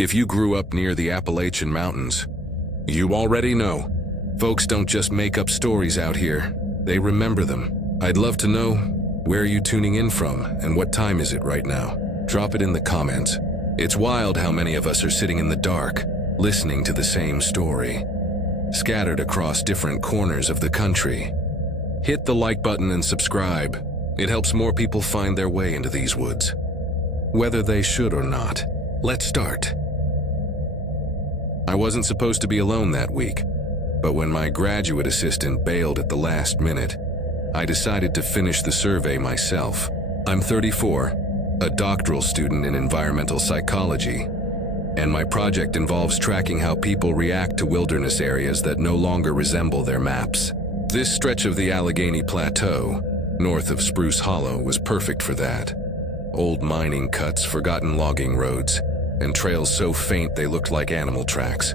If you grew up near the Appalachian Mountains, you already know. Folks don't just make up stories out here, they remember them. I'd love to know, where are you tuning in from and what time is it right now? Drop it in the comments. It's wild how many of us are sitting in the dark, listening to the same story, scattered across different corners of the country. Hit the like button and subscribe. It helps more people find their way into these woods. Whether they should or not, let's start. I wasn't supposed to be alone that week, but when my graduate assistant bailed at the last minute, I decided to finish the survey myself. I'm 34, a doctoral student in environmental psychology, and my project involves tracking how people react to wilderness areas that no longer resemble their maps. This stretch of the Allegheny Plateau, north of Spruce Hollow, was perfect for that. Old mining cuts, forgotten logging roads, and trails so faint they looked like animal tracks.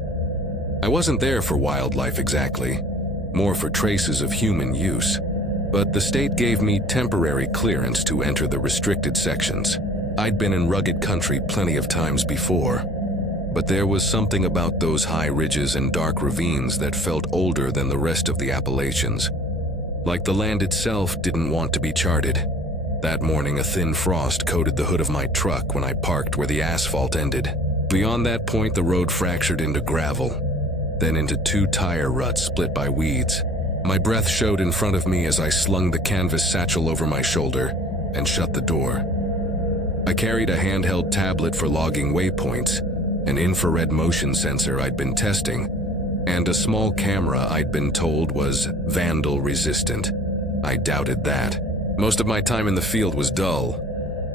I wasn't there for wildlife exactly, more for traces of human use, but the state gave me temporary clearance to enter the restricted sections. I'd been in rugged country plenty of times before, but there was something about those high ridges and dark ravines that felt older than the rest of the Appalachians. Like the land itself didn't want to be charted. That morning, a thin frost coated the hood of my truck when I parked where the asphalt ended. Beyond that point, the road fractured into gravel, then into two tire ruts split by weeds. My breath showed in front of me as I slung the canvas satchel over my shoulder and shut the door. I carried a handheld tablet for logging waypoints, an infrared motion sensor I'd been testing, and a small camera I'd been told was vandal-resistant. I doubted that. Most of my time in the field was dull.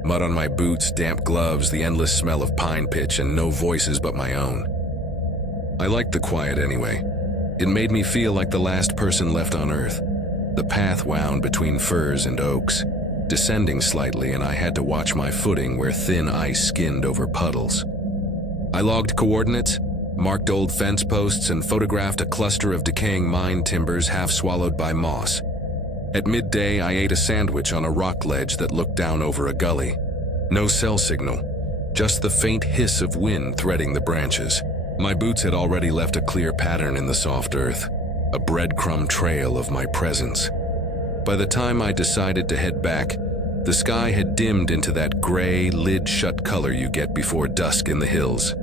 Mud on my boots, damp gloves, the endless smell of pine pitch, and no voices but my own. I liked the quiet anyway. It made me feel like the last person left on Earth. The path wound between firs and oaks, descending slightly, and I had to watch my footing where thin ice skinned over puddles. I logged coordinates, marked old fence posts, and photographed a cluster of decaying mine timbers half swallowed by moss. At midday, I ate a sandwich on a rock ledge that looked down over a gully. No cell signal, just the faint hiss of wind threading the branches. My boots had already left a clear pattern in the soft earth, a breadcrumb trail of my presence. By the time I decided to head back, the sky had dimmed into that gray, lid-shut color you get before dusk in the hills.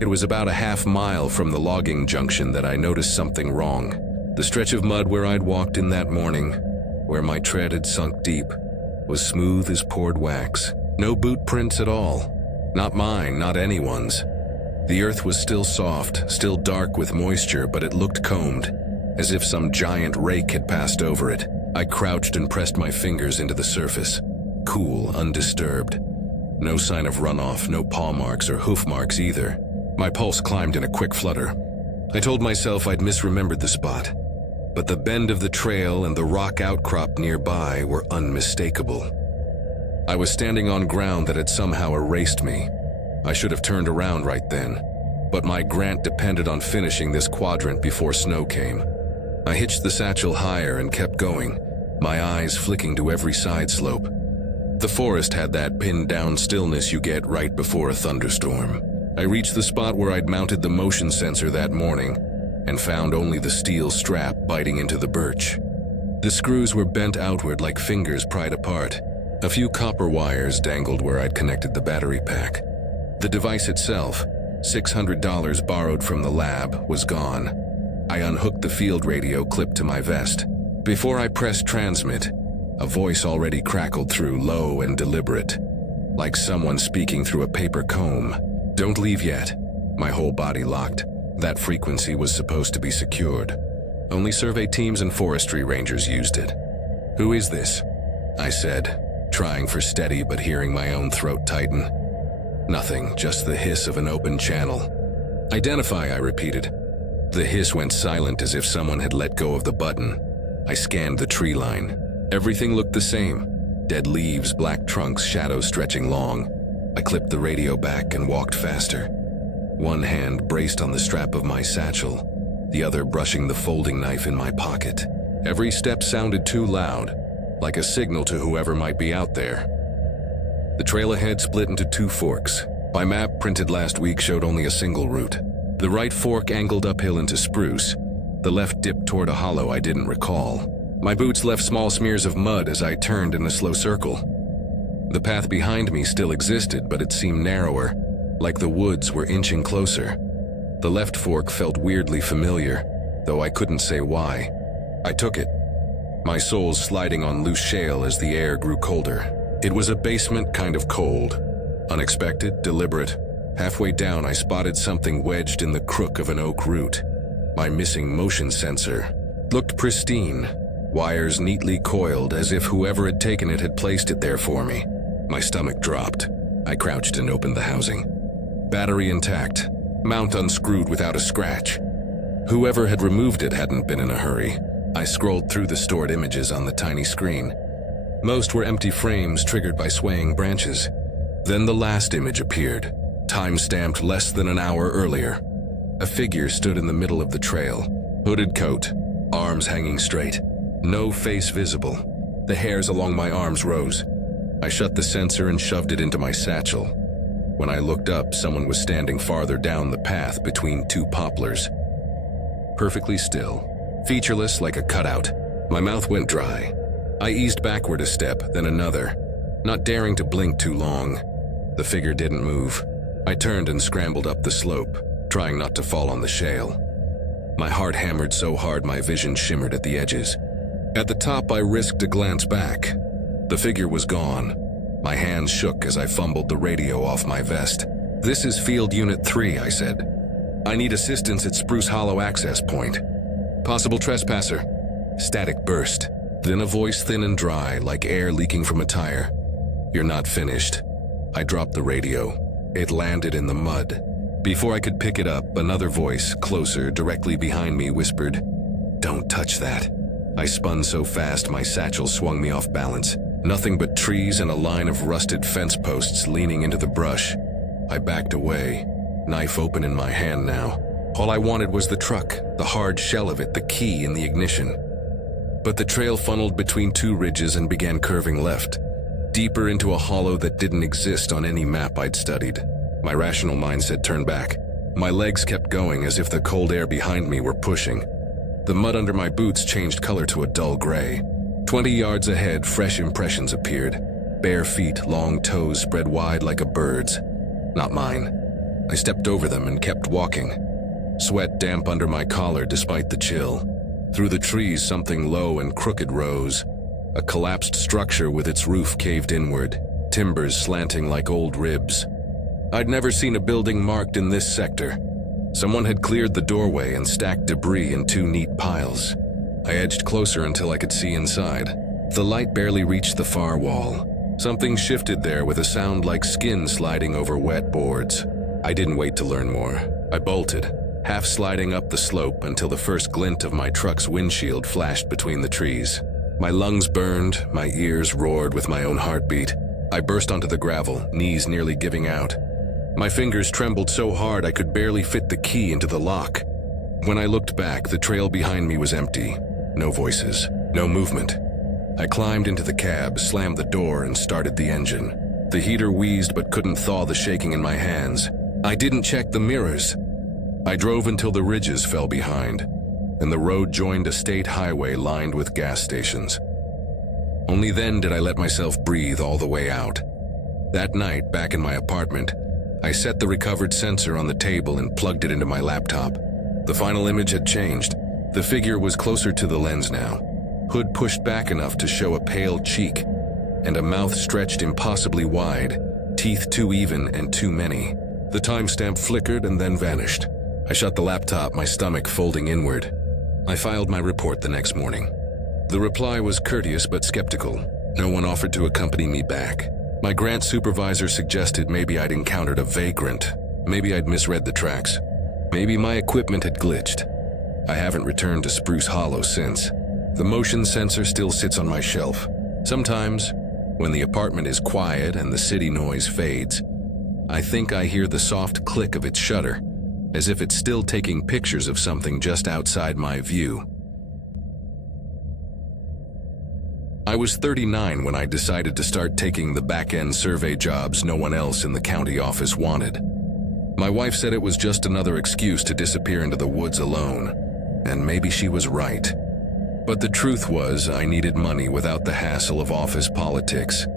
It was about a half mile from the logging junction that I noticed something wrong. The stretch of mud where I'd walked in that morning, where my tread had sunk deep, was smooth as poured wax. No boot prints at all. Not mine, not anyone's. The earth was still soft, still dark with moisture, but it looked combed, as if some giant rake had passed over it. I crouched and pressed my fingers into the surface. Cool, undisturbed. No sign of runoff, no paw marks or hoof marks either. My pulse climbed in a quick flutter. I told myself I'd misremembered the spot, but the bend of the trail and the rock outcrop nearby were unmistakable. I was standing on ground that had somehow erased me. I should have turned around right then, but my grant depended on finishing this quadrant before snow came. I hitched the satchel higher and kept going, my eyes flicking to every side slope. The forest had that pinned-down stillness you get right before a thunderstorm. I reached the spot where I'd mounted the motion sensor that morning and found only the steel strap biting into the birch. The screws were bent outward like fingers pried apart. A few copper wires dangled where I'd connected the battery pack. The device itself, $600 borrowed from the lab, was gone. I unhooked the field radio clipped to my vest. Before I pressed transmit, a voice already crackled through, low and deliberate, like someone speaking through a paper comb. "Don't leave yet." My whole body locked. That frequency was supposed to be secured. Only survey teams and forestry rangers used it. "Who is this?" I said, trying for steady but hearing my own throat tighten. Nothing, just the hiss of an open channel. "Identify," I repeated. The hiss went silent as if someone had let go of the button. I scanned the tree line. Everything looked the same. Dead leaves, black trunks, shadows stretching long. I clipped the radio back and walked faster. One hand braced on the strap of my satchel, the other brushing the folding knife in my pocket. Every step sounded too loud, like a signal to whoever might be out there. The trail ahead split into two forks, My map printed last week showed only a single route. The right fork angled uphill into spruce. The left dipped toward a hollow I didn't recall. My boots left small smears of mud as I turned in a slow circle. The path behind me still existed, but it seemed narrower, like the woods were inching closer. The left fork felt weirdly familiar, though I couldn't say why. I took it, my soles sliding on loose shale as the air grew colder. It was a basement kind of cold. Unexpected, deliberate. Halfway down, I spotted something wedged in the crook of an oak root. My missing motion sensor. Looked pristine. Wires neatly coiled, as if whoever had taken it had placed it there for me. My stomach dropped. I crouched and opened the housing. Battery intact. Mount unscrewed without a scratch. Whoever had removed it hadn't been in a hurry. I scrolled through the stored images on the tiny screen. Most were empty frames triggered by swaying branches. Then the last image appeared, time-stamped less than an hour earlier. A figure stood in the middle of the trail. Hooded coat, arms hanging straight. No face visible. The hairs along my arms rose. I shut the sensor and shoved it into my satchel. When I looked up, someone was standing farther down the path between two poplars. Perfectly still, featureless like a cutout. My mouth went dry. I eased backward a step, then another, not daring to blink too long. The figure didn't move. I turned and scrambled up the slope, trying not to fall on the shale. My heart hammered so hard my vision shimmered at the edges. At the top, I risked a glance back. The figure was gone. My hands shook as I fumbled the radio off my vest. "This is Field Unit 3, I said. "I need assistance at Spruce Hollow access point. Possible trespasser." Static burst. Then a voice thin and dry, like air leaking from a tire. "You're not finished." I dropped the radio. It landed in the mud. Before I could pick it up, another voice, closer, directly behind me, whispered, "Don't touch that." I spun so fast my satchel swung me off balance. Nothing but trees and a line of rusted fence posts leaning into the brush. I backed away, knife open in my hand now. All I wanted was the truck, the hard shell of it, the key in the ignition. But the trail funneled between two ridges and began curving left, deeper into a hollow that didn't exist on any map I'd studied. My rational mind said turn back. My legs kept going as if the cold air behind me were pushing. The mud under my boots changed color to a dull gray. 20 yards ahead, fresh impressions appeared. Bare feet, long toes spread wide like a bird's. Not mine. I stepped over them and kept walking. Sweat damp under my collar despite the chill. Through the trees, something low and crooked rose. A collapsed structure with its roof caved inward, timbers slanting like old ribs. I'd never seen a building marked in this sector. Someone had cleared the doorway and stacked debris in two neat piles. I edged closer until I could see inside. The light barely reached the far wall. Something shifted there with a sound like skin sliding over wet boards. I didn't wait to learn more. I bolted, half sliding up the slope until the first glint of my truck's windshield flashed between the trees. My lungs burned, my ears roared with my own heartbeat. I burst onto the gravel, knees nearly giving out. My fingers trembled so hard I could barely fit the key into the lock. When I looked back, the trail behind me was empty. No voices, no movement. I climbed into the cab, slammed the door, and started the engine. The heater wheezed but couldn't thaw the shaking in my hands. I didn't check the mirrors. I drove until the ridges fell behind, and the road joined a state highway lined with gas stations. Only then did I let myself breathe all the way out. That night, back in my apartment, I set the recovered sensor on the table and plugged it into my laptop. The final image had changed. The figure was closer to the lens now. Hood pushed back enough to show a pale cheek, and a mouth stretched impossibly wide, teeth too even and too many. The timestamp flickered and then vanished. I shut the laptop, my stomach folding inward. I filed my report the next morning. The reply was courteous but skeptical. No one offered to accompany me back. My grant supervisor suggested maybe I'd encountered a vagrant. Maybe I'd misread the tracks. Maybe my equipment had glitched. I haven't returned to Spruce Hollow since. The motion sensor still sits on my shelf. Sometimes, when the apartment is quiet and the city noise fades, I think I hear the soft click of its shutter, as if it's still taking pictures of something just outside my view. I was 39 when I decided to start taking the back-end survey jobs no one else in the county office wanted. My wife said it was just another excuse to disappear into the woods alone, and maybe she was right. But the truth was, I needed money without the hassle of office politics,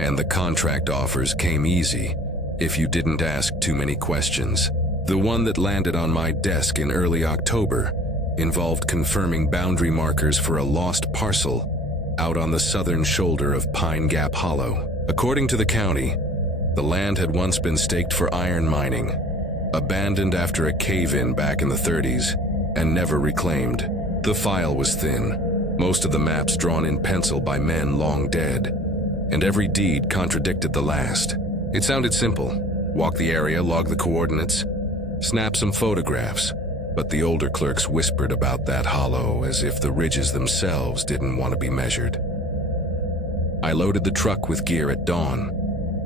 and the contract offers came easy if you didn't ask too many questions. The one that landed on my desk in early October involved confirming boundary markers for a lost parcel out on the southern shoulder of Pine Gap Hollow. According to the county, the land had once been staked for iron mining, abandoned after a cave-in back in the 30s, and never reclaimed. The file was thin, most of the maps drawn in pencil by men long dead, and every deed contradicted the last. It sounded simple: walk the area, log the coordinates, snap some photographs, but the older clerks whispered about that hollow as if the ridges themselves didn't want to be measured. I loaded the truck with gear at dawn,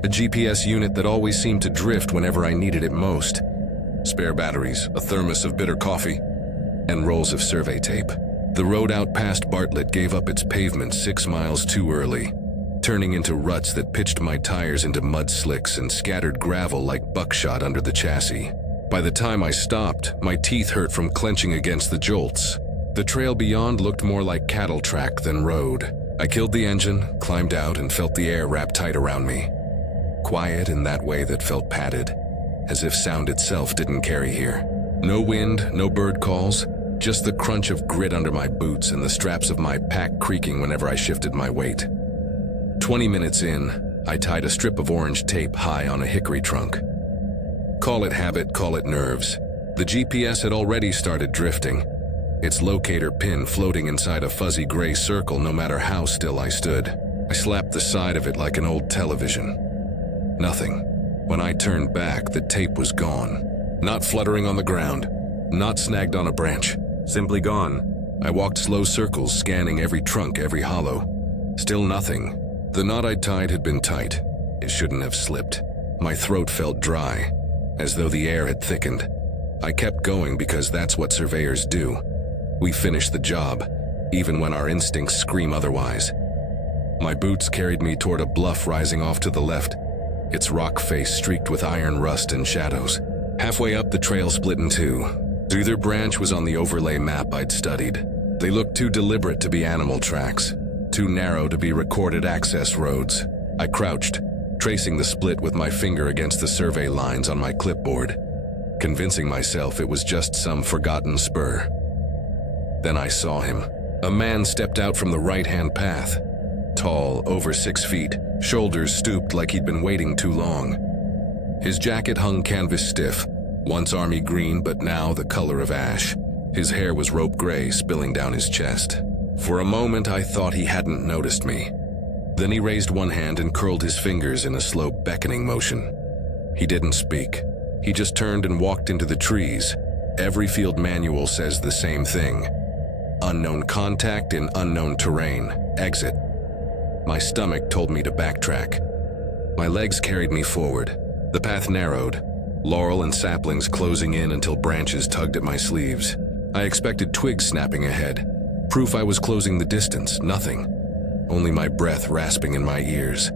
a GPS unit that always seemed to drift whenever I needed it most, spare batteries, a thermos of bitter coffee, and rolls of survey tape. The road out past Bartlett gave up its pavement 6 miles too early, turning into ruts that pitched my tires into mud slicks and scattered gravel like buckshot under the chassis. By the time I stopped, my teeth hurt from clenching against the jolts. The trail beyond looked more like cattle track than road. I killed the engine, climbed out, and felt the air wrap tight around me. Quiet in that way that felt padded, as if sound itself didn't carry here. No wind, no bird calls, just the crunch of grit under my boots and the straps of my pack creaking whenever I shifted my weight. 20 minutes in, I tied a strip of orange tape high on a hickory trunk. Call it habit, call it nerves. The GPS had already started drifting, its locator pin floating inside a fuzzy gray circle no matter how still I stood. I slapped the side of it like an old television. Nothing. When I turned back, the tape was gone. Not fluttering on the ground, not snagged on a branch, simply gone. I walked slow circles, scanning every trunk, every hollow. Still nothing. The knot I'd tied had been tight. It shouldn't have slipped. My throat felt dry, as though the air had thickened. I kept going because that's what surveyors do. We finish the job, even when our instincts scream otherwise. My boots carried me toward a bluff rising off to the left, its rock face streaked with iron rust and shadows. Halfway up, the trail split in two. Either branch was on the overlay map I'd studied. They looked too deliberate to be animal tracks, too narrow to be recorded access roads. I crouched, tracing the split with my finger against the survey lines on my clipboard, convincing myself it was just some forgotten spur. Then I saw him. A man stepped out from the right-hand path. Tall, over 6 feet, shoulders stooped like he'd been waiting too long. His jacket hung canvas stiff, once army green but now the color of ash. His hair was rope gray, spilling down his chest. For a moment I thought he hadn't noticed me. Then he raised one hand and curled his fingers in a slow beckoning motion. He didn't speak. He just turned and walked into the trees. Every field manual says the same thing. Unknown contact in unknown terrain. Exit. My stomach told me to backtrack. My legs carried me forward. The path narrowed, laurel and saplings closing in until branches tugged at my sleeves. I expected twigs snapping ahead. Proof I was closing the distance. Nothing. Only my breath rasping in my ears.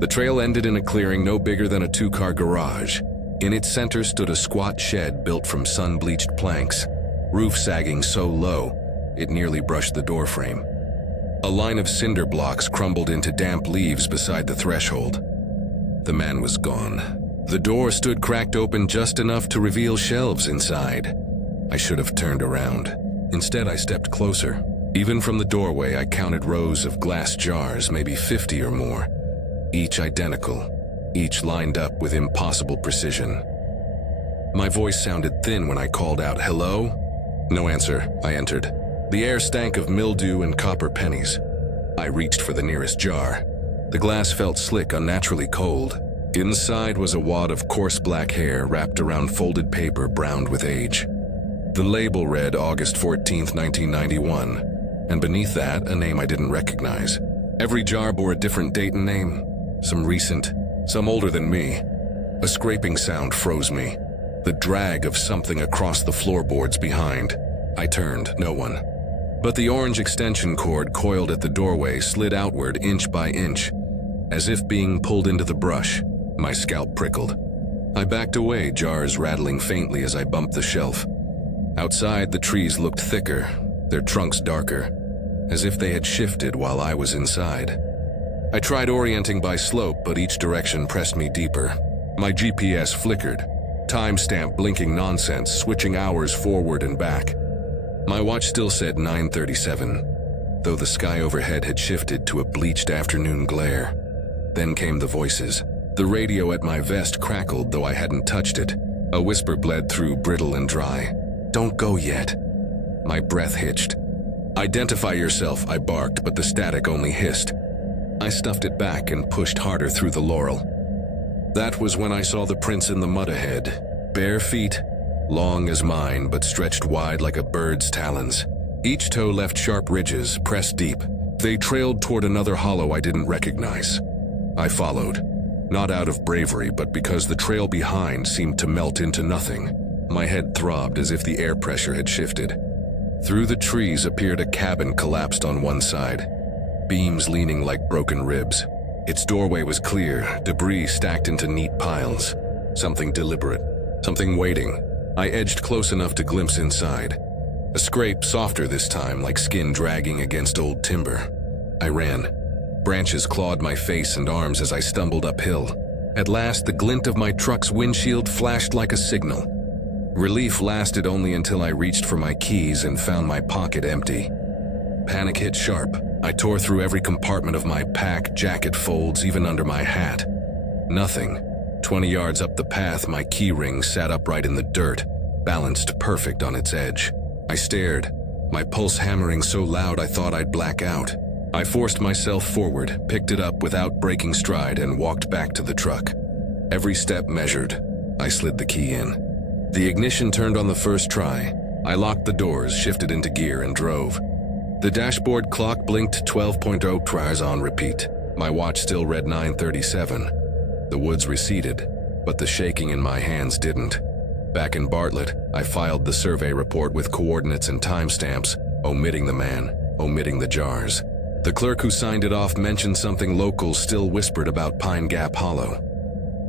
The trail ended in a clearing no bigger than a 2-car garage. In its center stood a squat shed built from sun-bleached planks, roof sagging so low it nearly brushed the doorframe. A line of cinder blocks crumbled into damp leaves beside the threshold. The man was gone. The door stood cracked open just enough to reveal shelves inside. I should have turned around. Instead, I stepped closer. Even from the doorway, I counted rows of glass jars, maybe 50 or more, each identical, each lined up with impossible precision. My voice sounded thin when I called out, "Hello?" No answer. I entered. The air stank of mildew and copper pennies. I reached for the nearest jar. The glass felt slick, unnaturally cold. Inside was a wad of coarse black hair wrapped around folded paper browned with age. The label read August 14th, 1991, and beneath that, a name I didn't recognize. Every jar bore a different date and name, some recent, some older than me. A scraping sound froze me, the drag of something across the floorboards behind. I turned, no one. But the orange extension cord coiled at the doorway slid outward inch by inch, as if being pulled into the brush. My scalp prickled. I backed away, jars rattling faintly as I bumped the shelf. Outside, the trees looked thicker, their trunks darker, as if they had shifted while I was inside. I tried orienting by slope, but each direction pressed me deeper. My GPS flickered, timestamp blinking nonsense, switching hours forward and back. My watch still said 9:37, though the sky overhead had shifted to a bleached afternoon glare. Then came the voices. The radio at my vest crackled, though I hadn't touched it. A whisper bled through, brittle and dry. "Don't go yet." My breath hitched. "Identify yourself," I barked, but the static only hissed. I stuffed it back and pushed harder through the laurel. That was when I saw the prints in the mud ahead. Bare feet, long as mine but stretched wide like a bird's talons. Each toe left sharp ridges, pressed deep. They trailed toward another hollow I didn't recognize. I followed, not out of bravery, but because the trail behind seemed to melt into nothing. My head throbbed as if the air pressure had shifted. Through the trees appeared a cabin collapsed on one side, beams leaning like broken ribs. Its doorway was clear, debris stacked into neat piles. Something deliberate, something waiting. I edged close enough to glimpse inside. A scrape, softer this time, like skin dragging against old timber. I ran. Branches clawed my face and arms as I stumbled uphill. At last, the glint of my truck's windshield flashed like a signal. Relief lasted only until I reached for my keys and found my pocket empty. Panic hit sharp. I tore through every compartment of my pack, jacket folds, even under my hat. Nothing. 20 yards up the path, my key ring sat upright in the dirt, balanced perfect on its edge. I stared, my pulse hammering so loud I thought I'd black out. I forced myself forward, picked it up without breaking stride, and walked back to the truck. Every step measured. I slid the key in. The ignition turned on the first try. I locked the doors, shifted into gear, and drove. The dashboard clock blinked 12.0 tries on repeat. My watch still read 9:37. The woods receded, but the shaking in my hands didn't. Back in Bartlett, I filed the survey report with coordinates and timestamps, omitting the man, omitting the jars. The clerk who signed it off mentioned something locals still whispered about Pine Gap Hollow.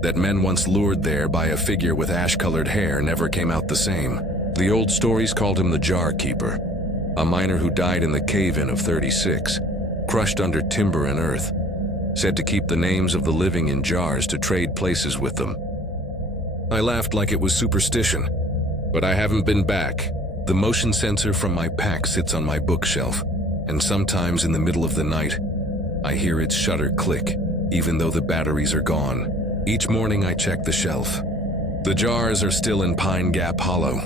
That men once lured there by a figure with ash-colored hair never came out the same. The old stories called him the Jar Keeper, a miner who died in the cave-in of 36, crushed under timber and earth, said to keep the names of the living in jars to trade places with them. I laughed like it was superstition, but I haven't been back. The motion sensor from my pack sits on my bookshelf, and sometimes in the middle of the night, I hear its shutter click, even though the batteries are gone. Each morning I check the shelf. The jars are still in Pine Gap Hollow,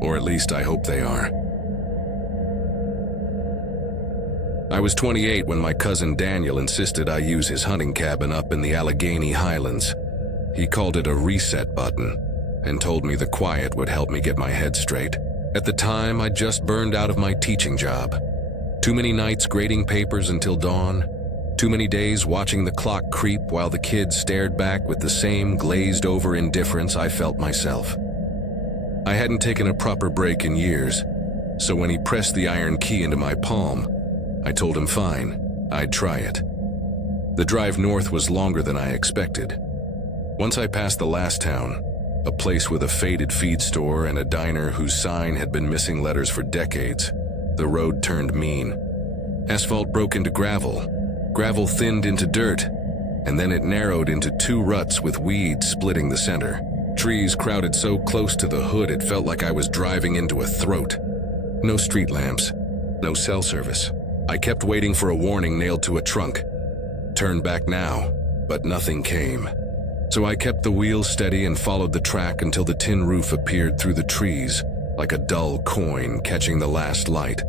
or at least I hope they are. I was 28 when my cousin Daniel insisted I use his hunting cabin up in the Allegheny Highlands. He called it a reset button and told me the quiet would help me get my head straight. At the time, I'd just burned out of my teaching job. Too many nights grading papers until dawn. Too many days watching the clock creep while the kids stared back with the same glazed-over indifference I felt myself. I hadn't taken a proper break in years, so when he pressed the iron key into my palm, I told him fine, I'd try it. The drive north was longer than I expected. Once I passed the last town, a place with a faded feed store and a diner whose sign had been missing letters for decades, the road turned mean. Asphalt broke into gravel, gravel thinned into dirt, and then it narrowed into two ruts with weeds splitting the center. Trees crowded so close to the hood it felt like I was driving into a throat. No street lamps, no cell service. I kept waiting for a warning nailed to a trunk. Turn back now, but nothing came. So I kept the wheels steady and followed the track until the tin roof appeared through the trees, like a dull coin catching the last light.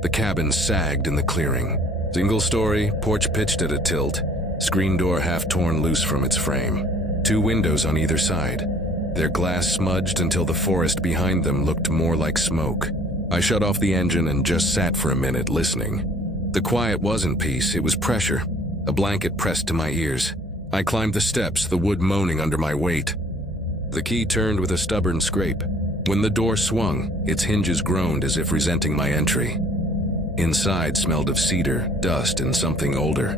The cabin sagged in the clearing. Single story, porch pitched at a tilt, screen door half torn loose from its frame. Two windows on either side, their glass smudged until the forest behind them looked more like smoke. I shut off the engine and just sat for a minute listening. The quiet wasn't peace, it was pressure, a blanket pressed to my ears. I climbed the steps, the wood moaning under my weight. The key turned with a stubborn scrape. When the door swung, its hinges groaned as if resenting my entry. Inside smelled of cedar, dust, and something older.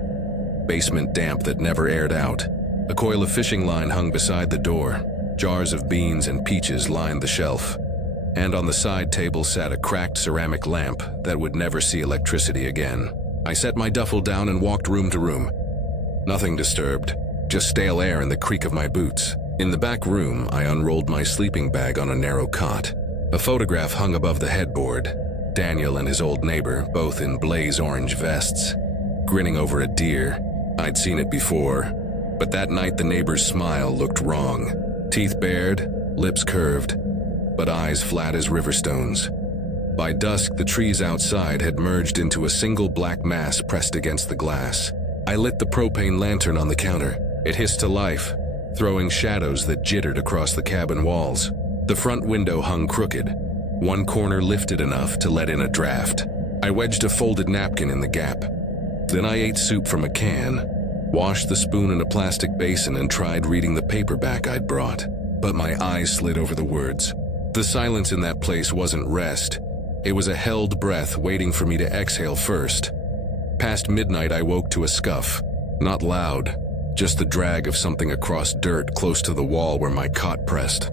Basement damp that never aired out. A coil of fishing line hung beside the door. Jars of beans and peaches lined the shelf. And on the side table sat a cracked ceramic lamp that would never see electricity again. I set my duffel down and walked room to room. Nothing disturbed, just stale air and the creak of my boots. In the back room, I unrolled my sleeping bag on a narrow cot. A photograph hung above the headboard. Daniel and his old neighbor, both in blaze orange vests, grinning over a deer. I'd seen it before, but that night the neighbor's smile looked wrong. Teeth bared, lips curved, but eyes flat as river stones. By dusk, the trees outside had merged into a single black mass pressed against the glass. I lit the propane lantern on the counter. It hissed to life, throwing shadows that jittered across the cabin walls. The front window hung crooked, one corner lifted enough to let in a draft. I wedged a folded napkin in the gap. Then I ate soup from a can, washed the spoon in a plastic basin and tried reading the paperback I'd brought. But my eyes slid over the words. The silence in that place wasn't rest. It was a held breath waiting for me to exhale first. Past midnight, I woke to a scuff. Not loud, just the drag of something across dirt close to the wall where my cot pressed.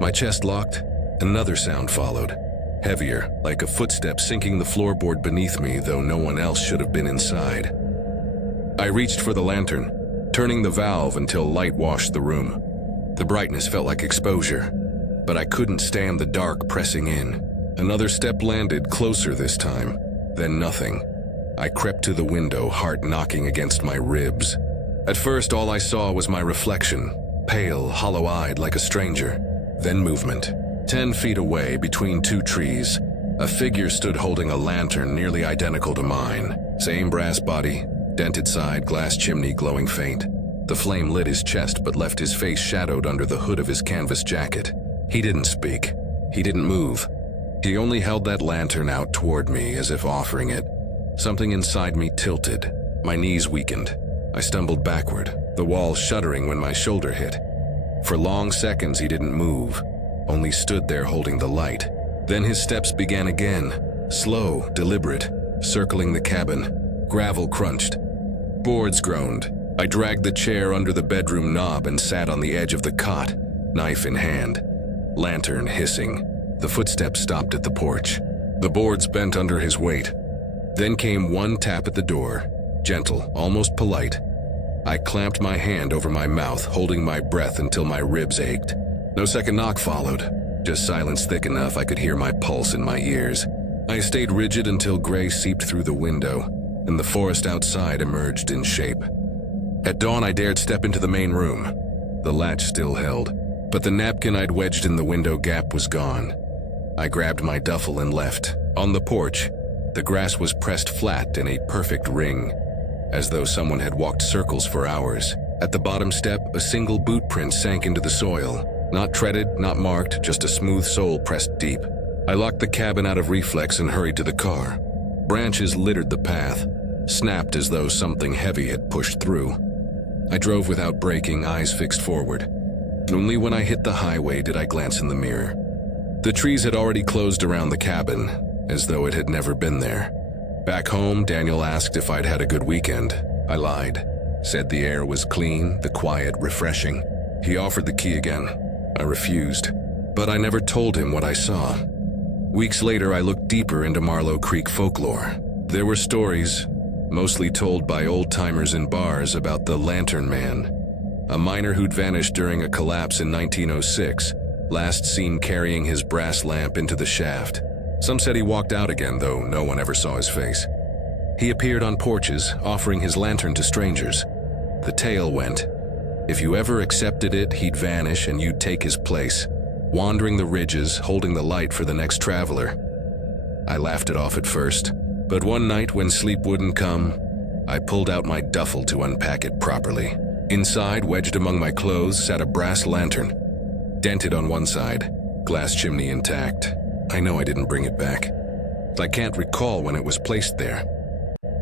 My chest locked. Another sound followed, heavier, like a footstep sinking the floorboard beneath me, though no one else should have been inside. I reached for the lantern, turning the valve until light washed the room. The brightness felt like exposure, but I couldn't stand the dark pressing in. Another step landed, closer this time, then nothing. I crept to the window, heart knocking against my ribs. At first, all I saw was my reflection, pale, hollow-eyed like a stranger. Then movement. 10 feet away, between two trees, a figure stood holding a lantern nearly identical to mine. Same brass body, dented side, glass chimney glowing faint. The flame lit his chest but left his face shadowed under the hood of his canvas jacket. He didn't speak. He didn't move. He only held that lantern out toward me as if offering it. Something inside me tilted. My knees weakened. I stumbled backward, the wall shuddering when my shoulder hit. For long seconds he didn't move, only stood there holding the light. Then his steps began again, slow, deliberate, circling the cabin. Gravel crunched. Boards groaned. I dragged the chair under the bedroom knob and sat on the edge of the cot, knife in hand. Lantern hissing. The footsteps stopped at the porch. The boards bent under his weight. Then came one tap at the door, gentle, almost polite. I clamped my hand over my mouth, holding my breath until my ribs ached. No second knock followed, just silence thick enough I could hear my pulse in my ears. I stayed rigid until gray seeped through the window, and the forest outside emerged in shape. At dawn, I dared step into the main room. The latch still held, but the napkin I'd wedged in the window gap was gone. I grabbed my duffel and left. On the porch, the grass was pressed flat in a perfect ring, as though someone had walked circles for hours. At the bottom step, a single boot print sank into the soil. Not treaded, not marked, just a smooth sole pressed deep. I locked the cabin out of reflex and hurried to the car. Branches littered the path, snapped as though something heavy had pushed through. I drove without braking, eyes fixed forward. Only when I hit the highway did I glance in the mirror. The trees had already closed around the cabin, as though it had never been there. Back home, Daniel asked if I'd had a good weekend. I lied, said the air was clean, the quiet refreshing. He offered the key again. I refused, but I never told him what I saw. Weeks later, I looked deeper into Marlow Creek folklore. There were stories, mostly told by old-timers in bars, about the Lantern Man, a miner who'd vanished during a collapse in 1906, last seen carrying his brass lamp into the shaft. Some said he walked out again, though no one ever saw his face. He appeared on porches, offering his lantern to strangers. The tale went, if you ever accepted it, he'd vanish and you'd take his place, wandering the ridges, holding the light for the next traveler. I laughed it off at first, but one night when sleep wouldn't come, I pulled out my duffel to unpack it properly. Inside, wedged among my clothes, sat a brass lantern, dented on one side, glass chimney intact. I know I didn't bring it back. I can't recall when it was placed there.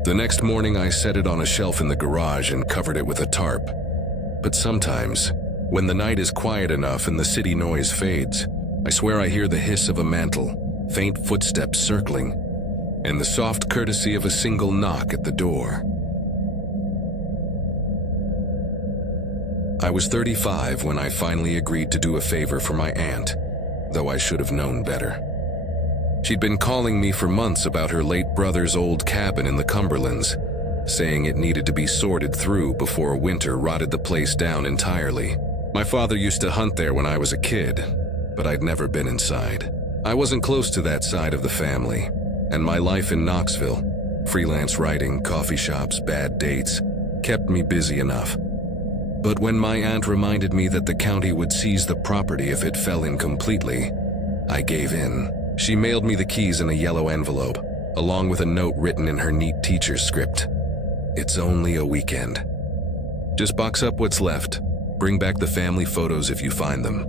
The next morning, I set it on a shelf in the garage and covered it with a tarp. But sometimes, when the night is quiet enough and the city noise fades, I swear I hear the hiss of a mantle, faint footsteps circling. and the soft courtesy of a single knock at the door. I was 35 when I finally agreed to do a favor for my aunt, though I should have known better. She'd been calling me for months about her late brother's old cabin in the Cumberlands, saying it needed to be sorted through before winter rotted the place down entirely. My father used to hunt there when I was a kid, but I'd never been inside. I wasn't close to that side of the family, and my life in Knoxville, freelance writing, coffee shops, bad dates, kept me busy enough. But when my aunt reminded me that the county would seize the property if it fell in completely, I gave in. She mailed me the keys in a yellow envelope, along with a note written in her neat teacher's script. It's only a weekend. Just box up what's left. Bring back the family photos if you find them.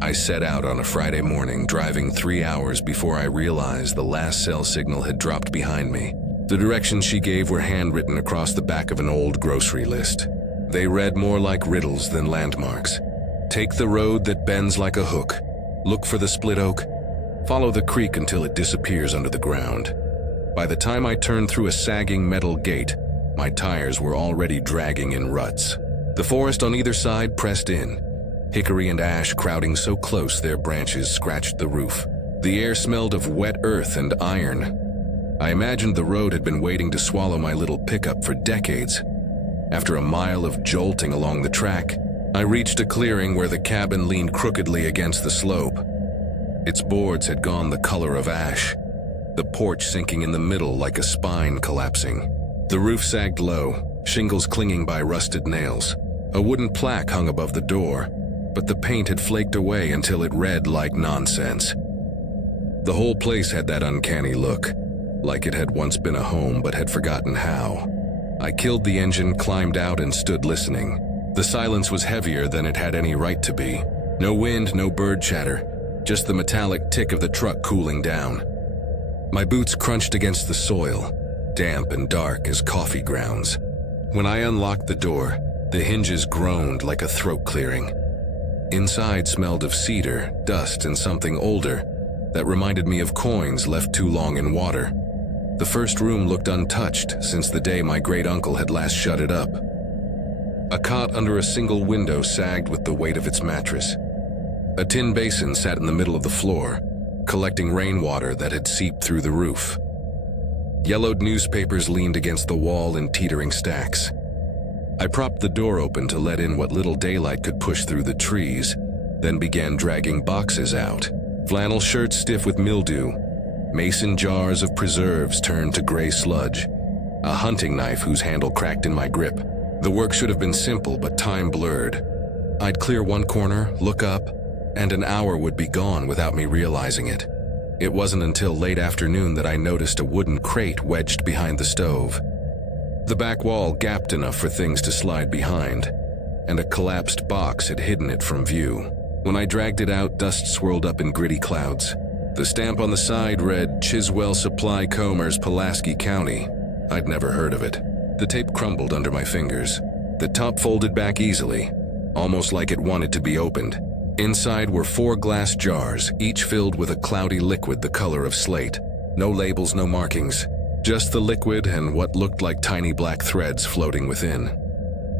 I set out on a Friday morning, driving 3 hours before I realized the last cell signal had dropped behind me. The directions she gave were handwritten across the back of an old grocery list. They read more like riddles than landmarks. Take the road that bends like a hook. Look for the split oak. Follow the creek until it disappears under the ground. By the time I turned through a sagging metal gate, my tires were already dragging in ruts. The forest on either side pressed in, hickory and ash crowding so close their branches scratched the roof. The air smelled of wet earth and iron. I imagined the road had been waiting to swallow my little pickup for decades. After a mile of jolting along the track, I reached a clearing where the cabin leaned crookedly against the slope. Its boards had gone the color of ash, the porch sinking in the middle like a spine collapsing. The roof sagged low, shingles clinging by rusted nails. A wooden plaque hung above the door, but the paint had flaked away until it read like nonsense. The whole place had that uncanny look, like it had once been a home but had forgotten how. I killed the engine, climbed out, and stood listening. The silence was heavier than it had any right to be. No wind, no bird chatter, just the metallic tick of the truck cooling down. My boots crunched against the soil, damp and dark as coffee grounds. When I unlocked the door, the hinges groaned like a throat clearing. Inside smelled of cedar, dust, and something older that reminded me of coins left too long in water. The first room looked untouched since the day my great-uncle had last shut it up. A cot under a single window sagged with the weight of its mattress. A tin basin sat in the middle of the floor, collecting rainwater that had seeped through the roof. Yellowed newspapers leaned against the wall in teetering stacks. I propped the door open to let in what little daylight could push through the trees, then began dragging boxes out. Flannel shirts stiff with mildew, mason jars of preserves turned to gray sludge, a hunting knife whose handle cracked in my grip. The work should have been simple, but time blurred. I'd clear one corner, look up, and an hour would be gone without me realizing it. It wasn't until late afternoon that I noticed a wooden crate wedged behind the stove. The back wall gapped enough for things to slide behind, and a collapsed box had hidden it from view. When I dragged it out, dust swirled up in gritty clouds. The stamp on the side read Chiswell Supply Comers, Pulaski County. I'd never heard of it. The tape crumbled under my fingers. The top folded back easily, almost like it wanted to be opened. Inside were 4 glass jars, each filled with a cloudy liquid the color of slate. No labels, no markings. Just the liquid and what looked like tiny black threads floating within.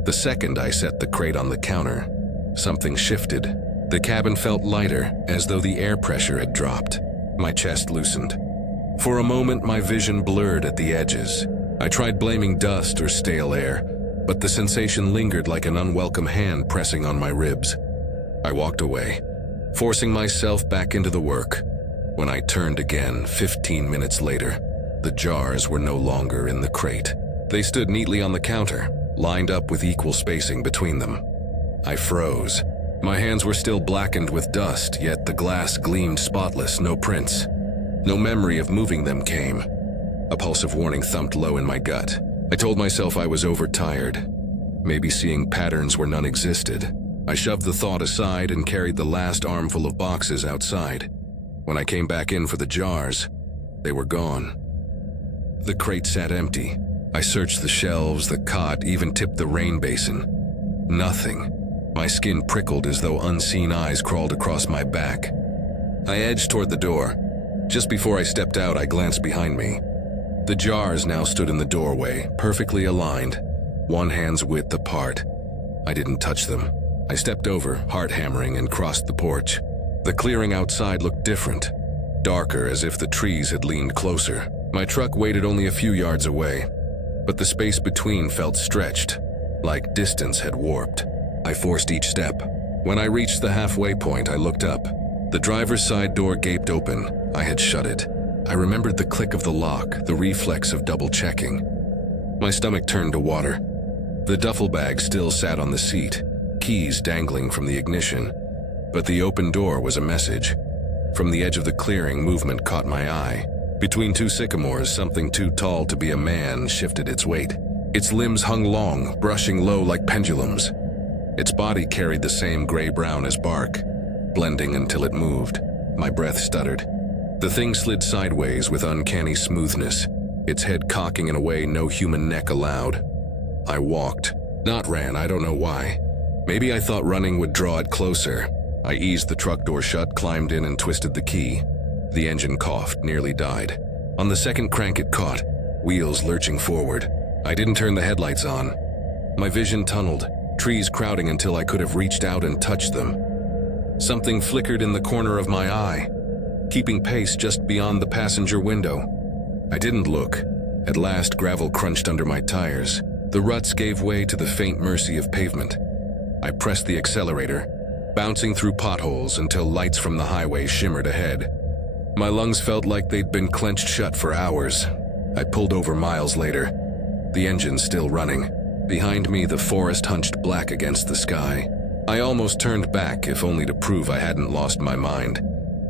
The second I set the crate on the counter, something shifted. The cabin felt lighter, as though the air pressure had dropped. My chest loosened. For a moment, my vision blurred at the edges. I tried blaming dust or stale air, but the sensation lingered like an unwelcome hand pressing on my ribs. I walked away, forcing myself back into the work. When I turned again, 15 minutes later, the jars were no longer in the crate. They stood neatly on the counter, lined up with equal spacing between them. I froze. My hands were still blackened with dust, yet the glass gleamed spotless, no prints. No memory of moving them came. A pulse of warning thumped low in my gut. I told myself I was overtired, maybe seeing patterns where none existed. I shoved the thought aside and carried the last armful of boxes outside. When I came back in for the jars, they were gone. The crate sat empty. I searched the shelves, the cot, even tipped the rain basin. Nothing. My skin prickled as though unseen eyes crawled across my back. I edged toward the door. Just before I stepped out, I glanced behind me. The jars now stood in the doorway, perfectly aligned, one hand's width apart. I didn't touch them. I stepped over, heart hammering, and crossed the porch. The clearing outside looked different, darker, as if the trees had leaned closer. My truck waited only a few yards away, but the space between felt stretched, like distance had warped. I forced each step. When I reached the halfway point, I looked up. The driver's side door gaped open. I had shut it. I remembered the click of the lock, the reflex of double-checking. My stomach turned to water. The duffel bag still sat on the seat, keys dangling from the ignition, but the open door was a message. From the edge of the clearing, movement caught my eye. Between two sycamores, something too tall to be a man shifted its weight. Its limbs hung long, brushing low like pendulums. Its body carried the same gray-brown as bark, blending until it moved. My breath stuttered. The thing slid sideways with uncanny smoothness, its head cocking in a way no human neck allowed. I walked, not ran, I don't know why. Maybe I thought running would draw it closer. I eased the truck door shut, climbed in, and twisted the key. The engine coughed, nearly died. On the second crank it caught, wheels lurching forward. I didn't turn the headlights on. My vision tunneled, trees crowding until I could have reached out and touched them. Something flickered in the corner of my eye, keeping pace just beyond the passenger window. I didn't look. At last, gravel crunched under my tires. The ruts gave way to the faint mercy of pavement. I pressed the accelerator, bouncing through potholes until lights from the highway shimmered ahead. My lungs felt like they'd been clenched shut for hours. I pulled over miles later, the engine still running. Behind me, the forest hunched black against the sky. I almost turned back, if only to prove I hadn't lost my mind.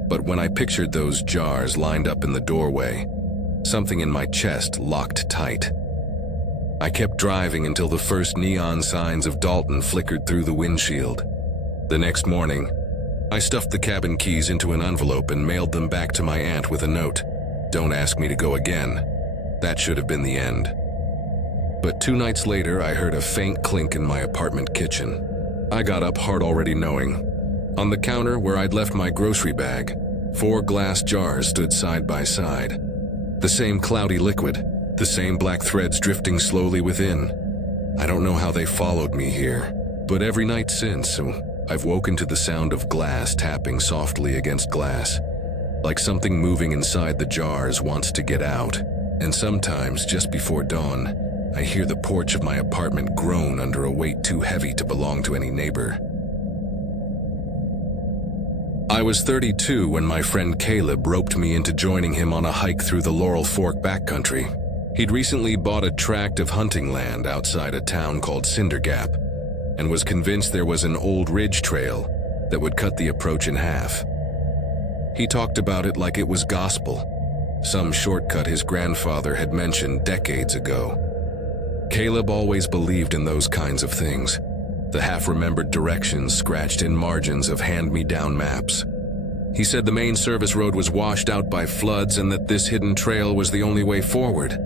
But when I pictured those jars lined up in the doorway, something in my chest locked tight. I kept driving until the first neon signs of Dalton flickered through the windshield. The next morning, I stuffed the cabin keys into an envelope and mailed them back to my aunt with a note. Don't ask me to go again. That should have been the end. But 2 nights later, I heard a faint clink in my apartment kitchen. I got up, heart already knowing. On the counter where I'd left my grocery bag, 4 glass jars stood side by side. The same cloudy liquid, the same black threads drifting slowly within. I don't know how they followed me here, but every night since, I've woken to the sound of glass tapping softly against glass, like something moving inside the jars wants to get out. And sometimes, just before dawn, I hear the porch of my apartment groan under a weight too heavy to belong to any neighbor. I was 32 when my friend Caleb roped me into joining him on a hike through the Laurel Fork backcountry. He'd recently bought a tract of hunting land outside a town called Cinder Gap, and was convinced there was an old ridge trail that would cut the approach in half. He talked about it like it was gospel, some shortcut his grandfather had mentioned decades ago. Caleb always believed in those kinds of things, the half-remembered directions scratched in margins of hand-me-down maps. He said the main service road was washed out by floods and that this hidden trail was the only way forward.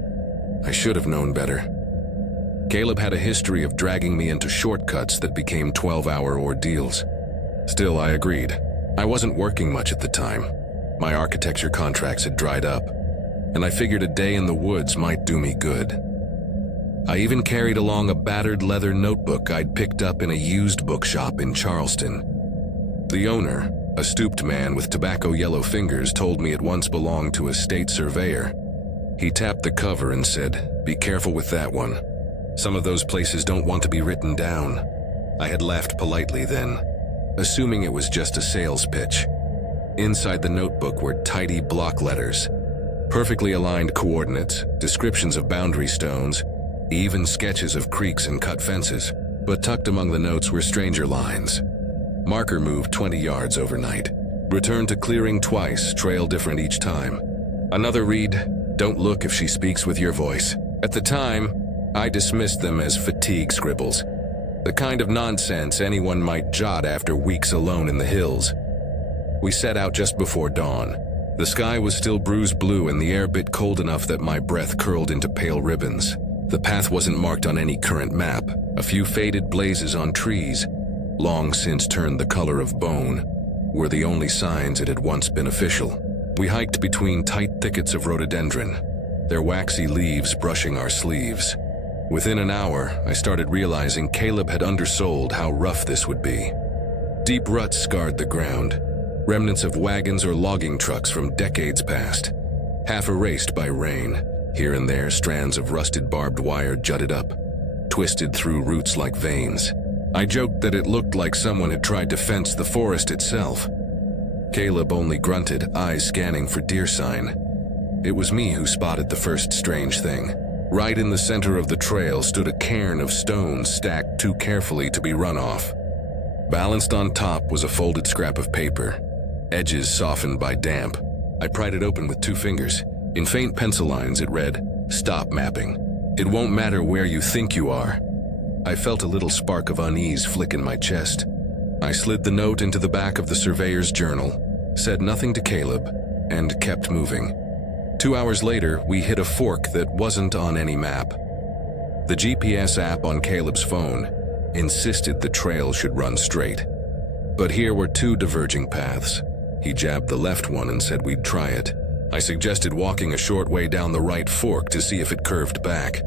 I should have known better. Caleb had a history of dragging me into shortcuts that became 12-hour ordeals. Still, I agreed. I wasn't working much at the time. My architecture contracts had dried up, and I figured a day in the woods might do me good. I even carried along a battered leather notebook I'd picked up in a used bookshop in Charleston. The owner, a stooped man with tobacco yellow fingers, told me it once belonged to a state surveyor. He tapped the cover and said, "Be careful with that one. Some of those places don't want to be written down." I had laughed politely then, assuming it was just a sales pitch. Inside the notebook were tidy block letters, perfectly aligned coordinates, descriptions of boundary stones, even sketches of creeks and cut fences. But tucked among the notes were stranger lines. Marker moved 20 yards overnight. Returned to clearing twice, trail different each time. Another read, "Don't look if she speaks with your voice." At the time, I dismissed them as fatigue scribbles, the kind of nonsense anyone might jot after weeks alone in the hills. We set out just before dawn. The sky was still bruised blue and the air bit cold enough that my breath curled into pale ribbons. The path wasn't marked on any current map. A few faded blazes on trees, long since turned the color of bone, were the only signs it had once been official. We hiked between tight thickets of rhododendron, their waxy leaves brushing our sleeves. Within an hour, I started realizing Caleb had undersold how rough this would be. Deep ruts scarred the ground, remnants of wagons or logging trucks from decades past, half erased by rain. Here and there, strands of rusted barbed wire jutted up, twisted through roots like veins. I joked that it looked like someone had tried to fence the forest itself. Caleb only grunted, eyes scanning for deer sign. It was me who spotted the first strange thing. Right in the center of the trail stood a cairn of stones stacked too carefully to be run off. Balanced on top was a folded scrap of paper, edges softened by damp. I pried it open with 2 fingers. In faint pencil lines it read, "Stop mapping. It won't matter where you think you are." I felt a little spark of unease flick in my chest. I slid the note into the back of the surveyor's journal, said nothing to Caleb, and kept moving. 2 hours later, we hit a fork that wasn't on any map. The GPS app on Caleb's phone insisted the trail should run straight. But here were 2 diverging paths. He jabbed the left one and said we'd try it. I suggested walking a short way down the right fork to see if it curved back.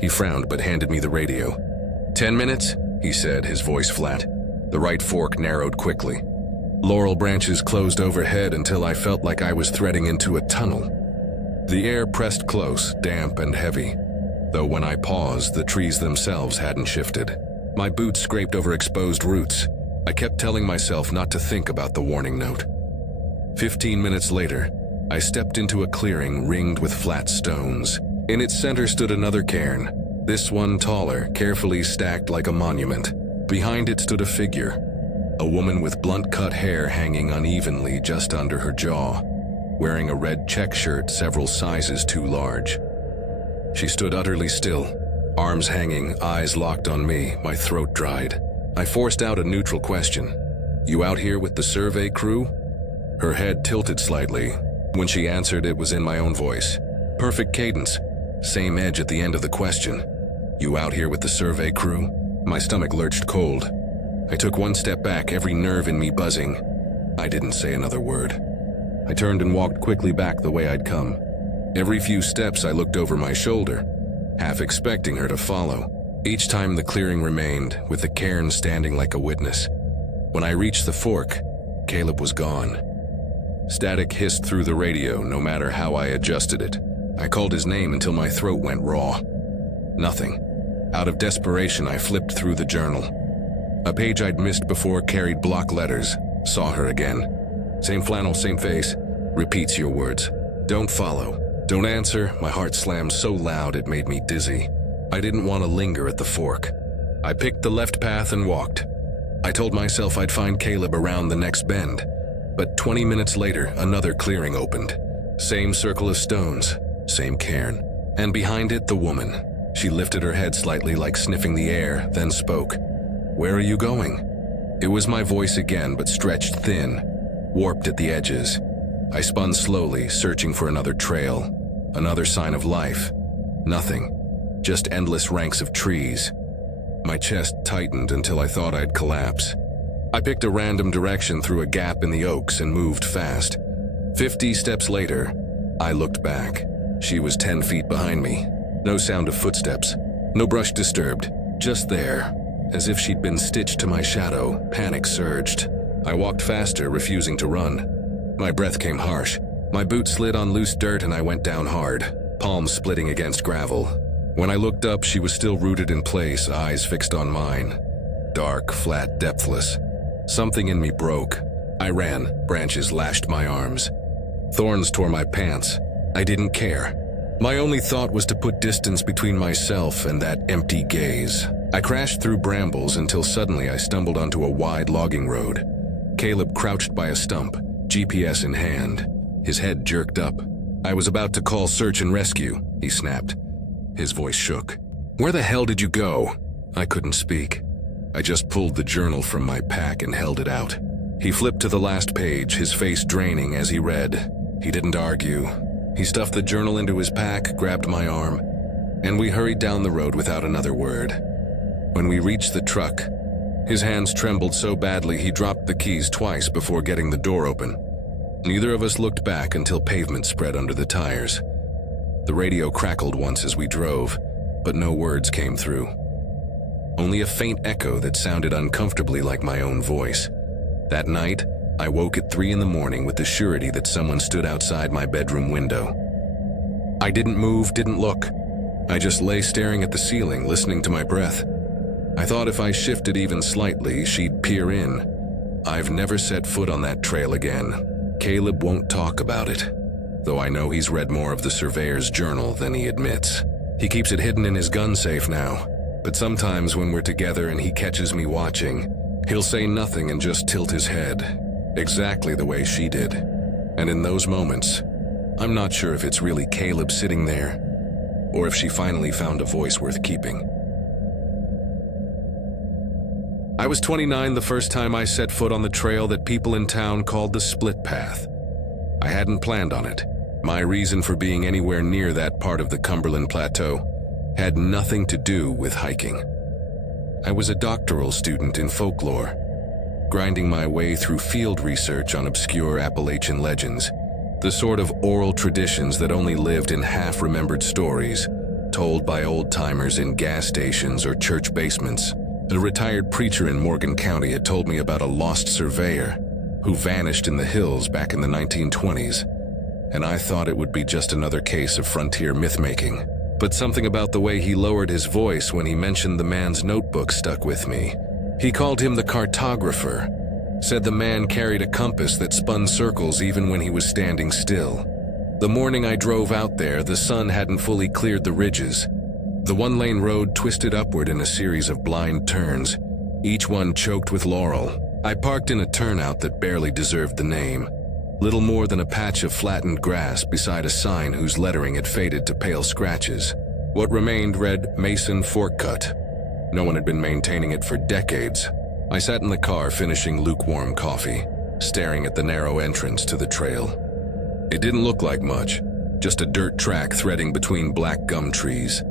He frowned but handed me the radio. 10 minutes, he said, his voice flat. The right fork narrowed quickly. Laurel branches closed overhead until I felt like I was threading into a tunnel. The air pressed close, damp and heavy, though when I paused, the trees themselves hadn't shifted. My boots scraped over exposed roots. I kept telling myself not to think about the warning note. 15 minutes later, I stepped into a clearing ringed with flat stones. In its center stood another cairn, this one taller, carefully stacked like a monument. Behind it stood a figure, a woman with blunt-cut hair hanging unevenly just under her jaw, wearing a red check shirt several sizes too large. She stood utterly still, arms hanging, eyes locked on me, my throat dried. I forced out a neutral question. "You out here with the survey crew?" Her head tilted slightly. When she answered, it was in my own voice. Perfect cadence, same edge at the end of the question. "You out here with the survey crew?" My stomach lurched cold. I took one step back, every nerve in me buzzing. I didn't say another word. I turned and walked quickly back the way I'd come. Every few steps I looked over my shoulder, half expecting her to follow. Each time the clearing remained, with the cairn standing like a witness. When I reached the fork, Caleb was gone. Static hissed through the radio, no matter how I adjusted it. I called his name until my throat went raw. Nothing. Out of desperation, I flipped through the journal. A page I'd missed before carried block letters. Saw her again. Same flannel, same face. Repeats your words. Don't follow. Don't answer. My heart slammed so loud it made me dizzy. I didn't want to linger at the fork. I picked the left path and walked. I told myself I'd find Caleb around the next bend. But 20 minutes later, another clearing opened. Same circle of stones, same cairn. And behind it, the woman. She lifted her head slightly like sniffing the air, then spoke. "Where are you going?" It was my voice again, but stretched thin, warped at the edges. I spun slowly, searching for another trail, another sign of life. Nothing, just endless ranks of trees. My chest tightened until I thought I'd collapse. I picked a random direction through a gap in the oaks and moved fast. 50 steps later, I looked back. She was 10 feet behind me. No sound of footsteps, no brush disturbed, just there, as if she'd been stitched to my shadow. Panic surged. I walked faster, refusing to run. My breath came harsh. My boot slid on loose dirt and I went down hard, palms splitting against gravel. When I looked up, she was still rooted in place, eyes fixed on mine. Dark, flat, depthless. Something in me broke. I ran, branches lashed my arms. Thorns tore my pants. I didn't care. My only thought was to put distance between myself and that empty gaze. I crashed through brambles until suddenly I stumbled onto a wide logging road. Caleb crouched by a stump, GPS in hand. His head jerked up. "I was about to call search and rescue," he snapped. His voice shook. "Where the hell did you go?" I couldn't speak. I just pulled the journal from my pack and held it out. He flipped to the last page, his face draining as he read. He didn't argue. He stuffed the journal into his pack, grabbed my arm, and we hurried down the road without another word. When we reached the truck, his hands trembled so badly he dropped the keys twice before getting the door open. Neither of us looked back until pavement spread under the tires. The radio crackled once as we drove, but no words came through. Only a faint echo that sounded uncomfortably like my own voice. That night, I woke at 3 a.m. with the surety that someone stood outside my bedroom window. I didn't move, didn't look. I just lay staring at the ceiling, listening to my breath. I thought if I shifted even slightly, she'd peer in. I've never set foot on that trail again. Caleb won't talk about it, though I know he's read more of the surveyor's journal than he admits. He keeps it hidden in his gun safe now, but sometimes when we're together and he catches me watching, he'll say nothing and just tilt his head, exactly the way she did. And in those moments, I'm not sure if it's really Caleb sitting there, or if she finally found a voice worth keeping. I was 29 the first time I set foot on the trail that people in town called the Split Path. I hadn't planned on it. My reason for being anywhere near that part of the Cumberland Plateau had nothing to do with hiking. I was a doctoral student in folklore, grinding my way through field research on obscure Appalachian legends, the sort of oral traditions that only lived in half-remembered stories told by old-timers in gas stations or church basements. A retired preacher in Morgan County had told me about a lost surveyor who vanished in the hills back in the 1920s, and I thought it would be just another case of frontier myth-making. But something about the way he lowered his voice when he mentioned the man's notebook stuck with me. He called him the cartographer, said the man carried a compass that spun circles even when he was standing still. The morning I drove out there, the sun hadn't fully cleared the ridges. The one-lane road twisted upward in a series of blind turns, each one choked with laurel. I parked in a turnout that barely deserved the name, little more than a patch of flattened grass beside a sign whose lettering had faded to pale scratches. What remained read Mason Fork Cut. No one had been maintaining it for decades. I sat in the car finishing lukewarm coffee, staring at the narrow entrance to the trail. It didn't look like much, just a dirt track threading between black gum trees,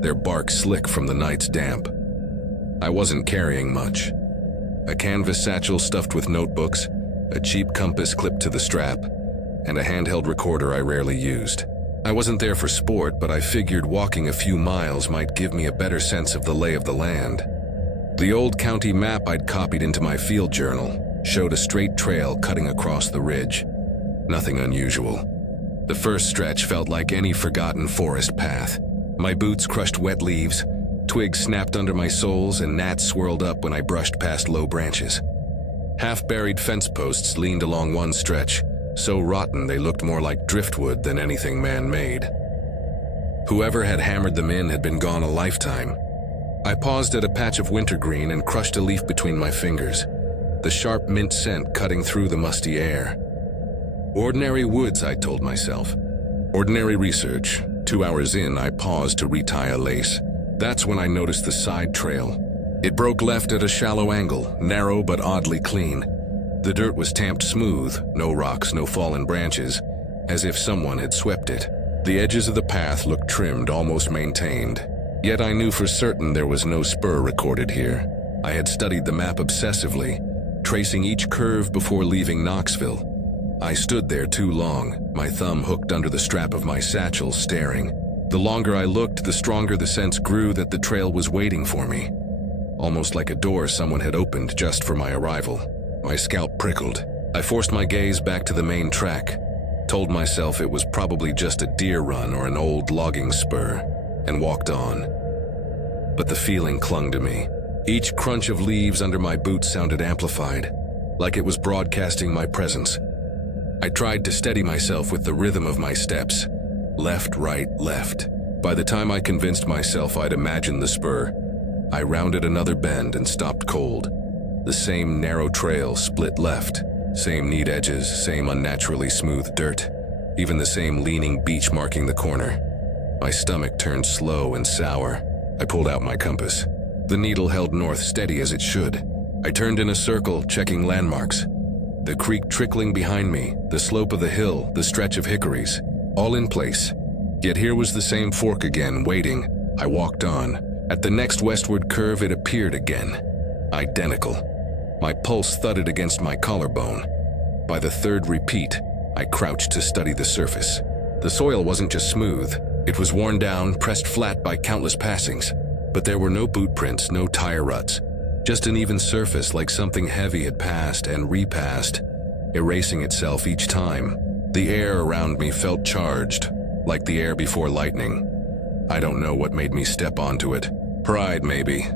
their bark slick from the night's damp. I wasn't carrying much. A canvas satchel stuffed with notebooks, a cheap compass clipped to the strap, and a handheld recorder I rarely used. I wasn't there for sport, but I figured walking a few miles might give me a better sense of the lay of the land. The old county map I'd copied into my field journal showed a straight trail cutting across the ridge. Nothing unusual. The first stretch felt like any forgotten forest path. My boots crushed wet leaves, twigs snapped under my soles, and gnats swirled up when I brushed past low branches. Half-buried fence posts leaned along one stretch, so rotten they looked more like driftwood than anything man-made. Whoever had hammered them in had been gone a lifetime. I paused at a patch of wintergreen and crushed a leaf between my fingers, the sharp mint scent cutting through the musty air. Ordinary woods, I told myself. Ordinary research. 2 hours in, I paused to retie a lace. That's when I noticed the side trail. It broke left at a shallow angle, narrow but oddly clean. The dirt was tamped smooth, no rocks, no fallen branches, as if someone had swept it. The edges of the path looked trimmed, almost maintained. Yet I knew for certain there was no spur recorded here. I had studied the map obsessively, tracing each curve before leaving Knoxville. I stood there too long, my thumb hooked under the strap of my satchel, staring. The longer I looked, the stronger the sense grew that the trail was waiting for me. Almost like a door someone had opened just for my arrival. My scalp prickled. I forced my gaze back to the main track, told myself it was probably just a deer run or an old logging spur, and walked on. But the feeling clung to me. Each crunch of leaves under my boots sounded amplified, like it was broadcasting my presence. I tried to steady myself with the rhythm of my steps. Left, right, left. By the time I convinced myself I'd imagined the spur, I rounded another bend and stopped cold. The same narrow trail split left, same neat edges, same unnaturally smooth dirt, even the same leaning beach marking the corner. My stomach turned slow and sour. I pulled out my compass. The needle held north steady as it should. I turned in a circle, checking landmarks. The creek trickling behind me, the slope of the hill, the stretch of hickories, all in place. Yet here was the same fork again, waiting. I walked on. At the next westward curve, it appeared again. Identical. My pulse thudded against my collarbone. By the third repeat, I crouched to study the surface. The soil wasn't just smooth, It was worn down, pressed flat by countless passings, but there were no boot prints, no tire ruts, just an even surface like something heavy had passed and repassed, erasing itself each time. The air around me felt charged, like the air before lightning. I don't know what made me step onto it. Pride, maybe,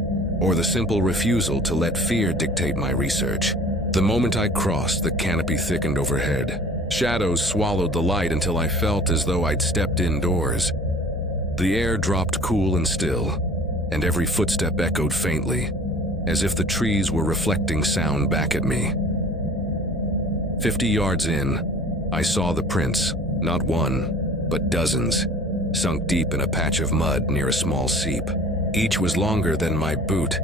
or the simple refusal to let fear dictate my research. The moment I crossed, the canopy thickened overhead. Shadows swallowed the light until I felt as though I'd stepped indoors. The air dropped cool and still, and every footstep echoed faintly, as if the trees were reflecting sound back at me. 50 yards in, I saw the prints, not one, but dozens, sunk deep in a patch of mud near a small seep. Each was longer than my boot,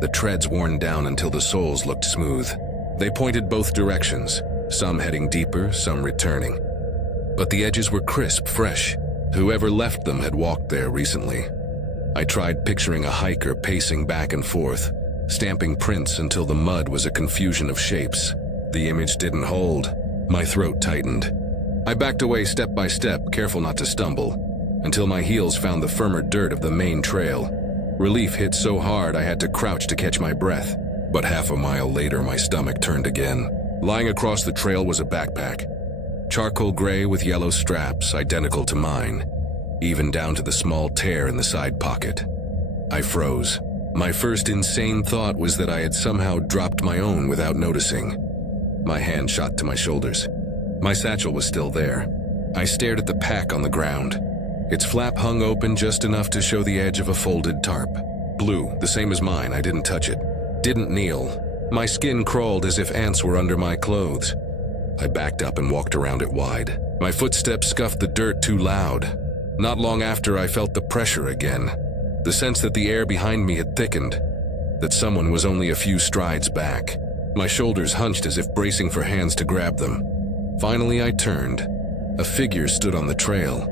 the treads worn down until the soles looked smooth. They pointed both directions, some heading deeper, some returning. But the edges were crisp, fresh. Whoever left them had walked there recently. I tried picturing a hiker pacing back and forth, stamping prints until the mud was a confusion of shapes. The image didn't hold. My throat tightened. I backed away step by step, careful not to stumble, until my heels found the firmer dirt of the main trail. Relief hit so hard I had to crouch to catch my breath. But half a mile later, my stomach turned again. Lying across the trail was a backpack. Charcoal gray with yellow straps, identical to mine, even down to the small tear in the side pocket. I froze. My first insane thought was that I had somehow dropped my own without noticing. My hand shot to my shoulders. My satchel was still there. I stared at the pack on the ground. Its flap hung open just enough to show the edge of a folded tarp. Blue, the same as mine, I didn't touch it. Didn't kneel. My skin crawled as if ants were under my clothes. I backed up and walked around it wide. My footsteps scuffed the dirt too loud. Not long after, I felt the pressure again. The sense that the air behind me had thickened, that someone was only a few strides back. My shoulders hunched as if bracing for hands to grab them. Finally, I turned. A figure stood on the trail.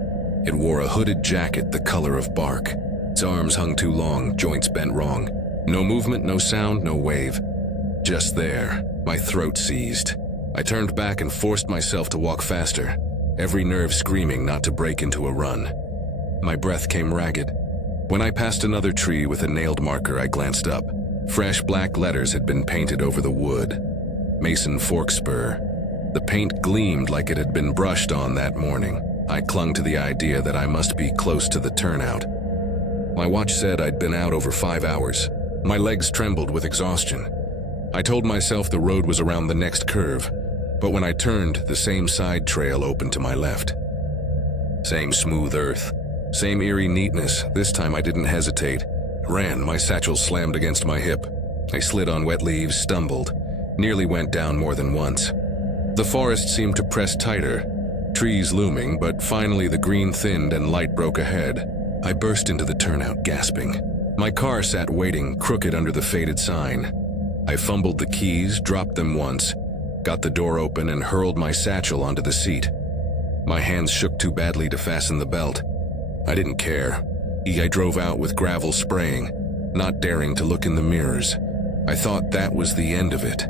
It wore a hooded jacket the color of bark. Its arms hung too long, joints bent wrong. No movement, no sound, no wave. Just there, my throat seized. I turned back and forced myself to walk faster, every nerve screaming not to break into a run. My breath came ragged. When I passed another tree with a nailed marker, I glanced up. Fresh black letters had been painted over the wood. Mason Forkspur. The paint gleamed like it had been brushed on that morning. I clung to the idea that I must be close to the turnout. My watch said I'd been out over 5 hours. My legs trembled with exhaustion. I told myself the road was around the next curve, but when I turned, the same side trail opened to my left. Same smooth earth, same eerie neatness. This time I didn't hesitate. Ran, my satchel slammed against my hip. I slid on wet leaves, stumbled, nearly went down more than once. The forest seemed to press tighter, trees looming, but finally the green thinned and light broke ahead. I burst into the turnout, gasping. My car sat waiting, crooked under the faded sign. I fumbled the keys, dropped them once, got the door open and hurled my satchel onto the seat. My hands shook too badly to fasten the belt. I didn't care. I drove out with gravel spraying, not daring to look in the mirrors. I thought that was the end of it.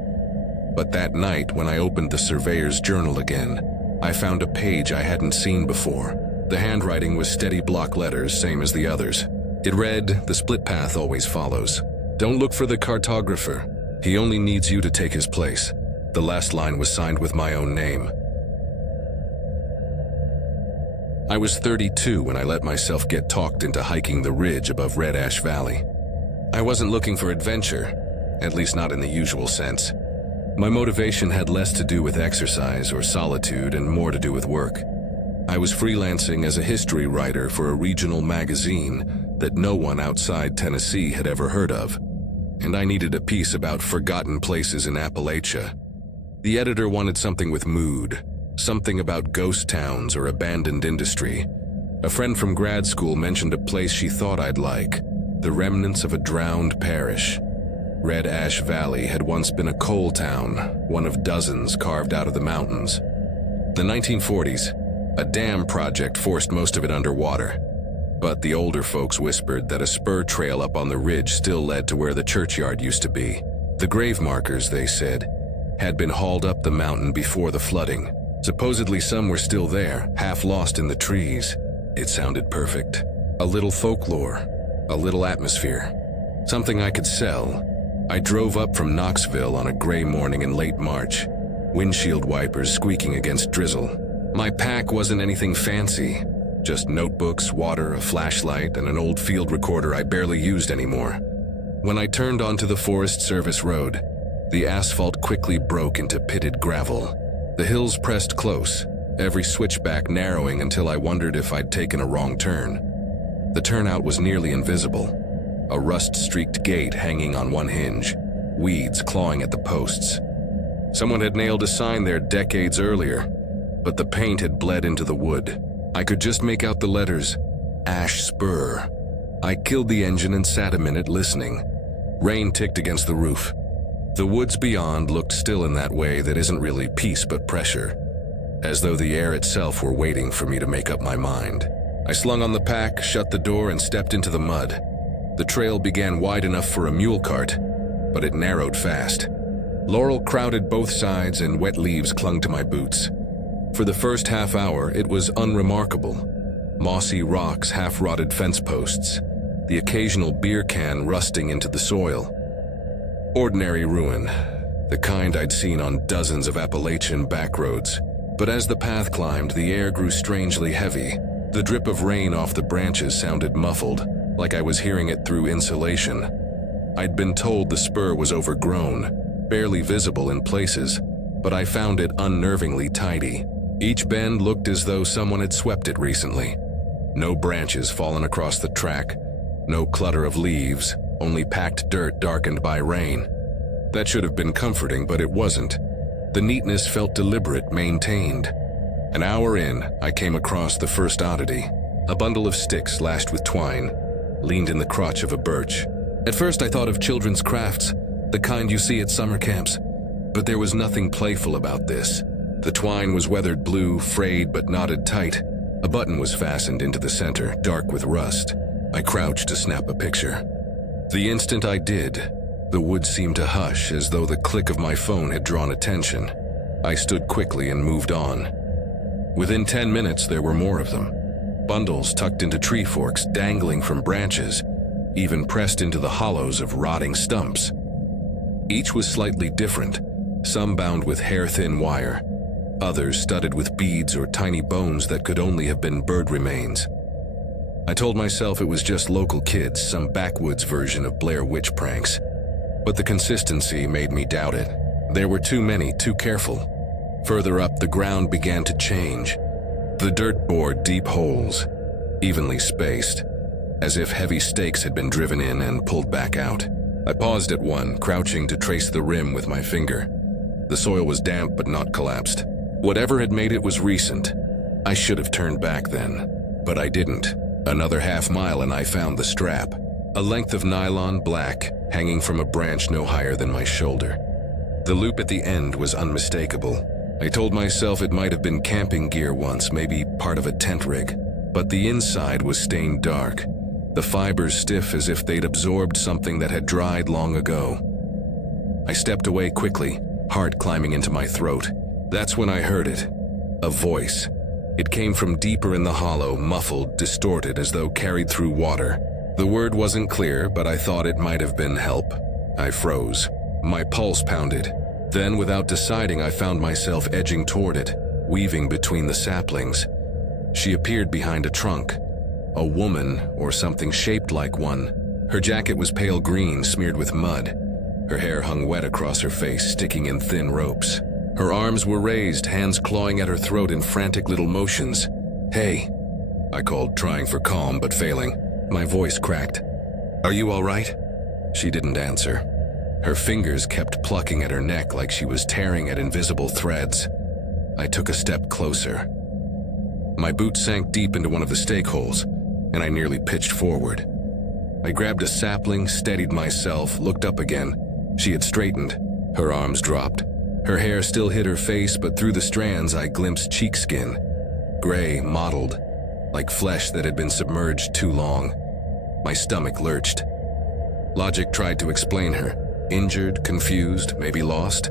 But that night, when I opened the surveyor's journal again, I found a page I hadn't seen before. The handwriting was steady block letters, same as the others. It read, "The split path always follows. Don't look for the cartographer. He only needs you to take his place." The last line was signed with my own name. I was 32 when I let myself get talked into hiking the ridge above Red Ash Valley. I wasn't looking for adventure, at least not in the usual sense. My motivation had less to do with exercise or solitude and more to do with work. I was freelancing as a history writer for a regional magazine that no one outside Tennessee had ever heard of, and I needed a piece about forgotten places in Appalachia. The editor wanted something with mood, something about ghost towns or abandoned industry. A friend from grad school mentioned a place she thought I'd like, the remnants of a drowned parish. Red Ash Valley had once been a coal town, one of dozens carved out of the mountains. The 1940s, a dam project forced most of it underwater, but the older folks whispered that a spur trail up on the ridge still led to where the churchyard used to be. The grave markers, they said, had been hauled up the mountain before the flooding. Supposedly some were still there, half lost in the trees. It sounded perfect. A little folklore, a little atmosphere, something I could sell. I drove up from Knoxville on a gray morning in late March, windshield wipers squeaking against drizzle. My pack wasn't anything fancy, just notebooks, water, a flashlight, and an old field recorder I barely used anymore. When I turned onto the Forest Service road, the asphalt quickly broke into pitted gravel. The hills pressed close, every switchback narrowing until I wondered if I'd taken a wrong turn. The turnout was nearly invisible, a rust-streaked gate hanging on one hinge, weeds clawing at the posts. Someone had nailed a sign there decades earlier, but the paint had bled into the wood. I could just make out the letters, Ash Spur. I killed the engine and sat a minute listening. Rain ticked against the roof. The woods beyond looked still in that way that isn't really peace but pressure, as though the air itself were waiting for me to make up my mind. I slung on the pack, shut the door, and stepped into the mud. The trail began wide enough for a mule cart, but it narrowed fast. Laurel crowded both sides and wet leaves clung to my boots. For the first half hour, it was unremarkable. Mossy rocks, half-rotted fence posts, the occasional beer can rusting into the soil. Ordinary ruin, the kind I'd seen on dozens of Appalachian backroads. But as the path climbed, the air grew strangely heavy. The drip of rain off the branches sounded muffled, like I was hearing it through insulation. I'd been told the spur was overgrown, barely visible in places, but I found it unnervingly tidy. Each bend looked as though someone had swept it recently. No branches fallen across the track, no clutter of leaves, only packed dirt darkened by rain. That should have been comforting, but it wasn't. The neatness felt deliberate, maintained. An hour in, I came across the first oddity. A bundle of sticks lashed with twine, leaned in the crotch of a birch. At first I thought of children's crafts, the kind you see at summer camps. But there was nothing playful about this. The twine was weathered blue, frayed but knotted tight. A button was fastened into the center, dark with rust. I crouched to snap a picture. The instant I did, the woods seemed to hush, as though the click of my phone had drawn attention. I stood quickly and moved on. Within 10 minutes, there were more of them. Bundles tucked into tree forks, dangling from branches, even pressed into the hollows of rotting stumps. Each was slightly different, some bound with hair-thin wire, others studded with beads or tiny bones that could only have been bird remains. I told myself it was just local kids, some backwoods version of Blair Witch pranks. But the consistency made me doubt it. There were too many, too careful. Further up, the ground began to change. The dirt bored deep holes, evenly spaced, as if heavy stakes had been driven in and pulled back out. I paused at one, crouching to trace the rim with my finger. The soil was damp but not collapsed. Whatever had made it was recent. I should have turned back then, but I didn't. Another half mile and I found the strap, a length of nylon black, hanging from a branch no higher than my shoulder. The loop at the end was unmistakable. I told myself it might have been camping gear once, maybe part of a tent rig, but the inside was stained dark, the fibers stiff as if they'd absorbed something that had dried long ago. I stepped away quickly, heart climbing into my throat. That's when I heard it, a voice. It came from deeper in the hollow, muffled, distorted, as though carried through water. The word wasn't clear, but I thought it might have been help. I froze. My pulse pounded. Then, without deciding, I found myself edging toward it, weaving between the saplings. She appeared behind a trunk. A woman, or something shaped like one. Her jacket was pale green, smeared with mud. Her hair hung wet across her face, sticking in thin ropes. Her arms were raised, hands clawing at her throat in frantic little motions. "Hey," I called, trying for calm but failing. My voice cracked. "Are you all right?" She didn't answer. Her fingers kept plucking at her neck like she was tearing at invisible threads. I took a step closer. My boot sank deep into one of the stake holes, and I nearly pitched forward. I grabbed a sapling, steadied myself, looked up again. She had straightened. Her arms dropped. Her hair still hid her face, but through the strands I glimpsed cheek skin. Gray, mottled, like flesh that had been submerged too long. My stomach lurched. Logic tried to explain her. Injured, confused, maybe lost.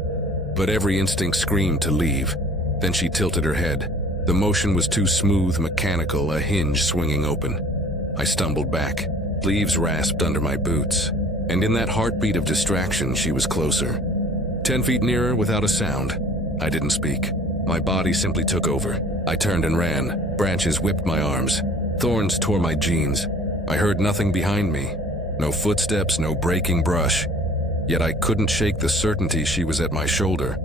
But every instinct screamed to leave. Then she tilted her head. The motion was too smooth, mechanical, a hinge swinging open. I stumbled back, leaves rasped under my boots, and in that heartbeat of distraction, she was closer. 10 feet nearer without a sound. I didn't speak. My body simply took over. I turned and ran. Branches whipped my arms. Thorns tore my jeans. I heard nothing behind me. No footsteps, no breaking brush. Yet I couldn't shake the certainty she was at my shoulder.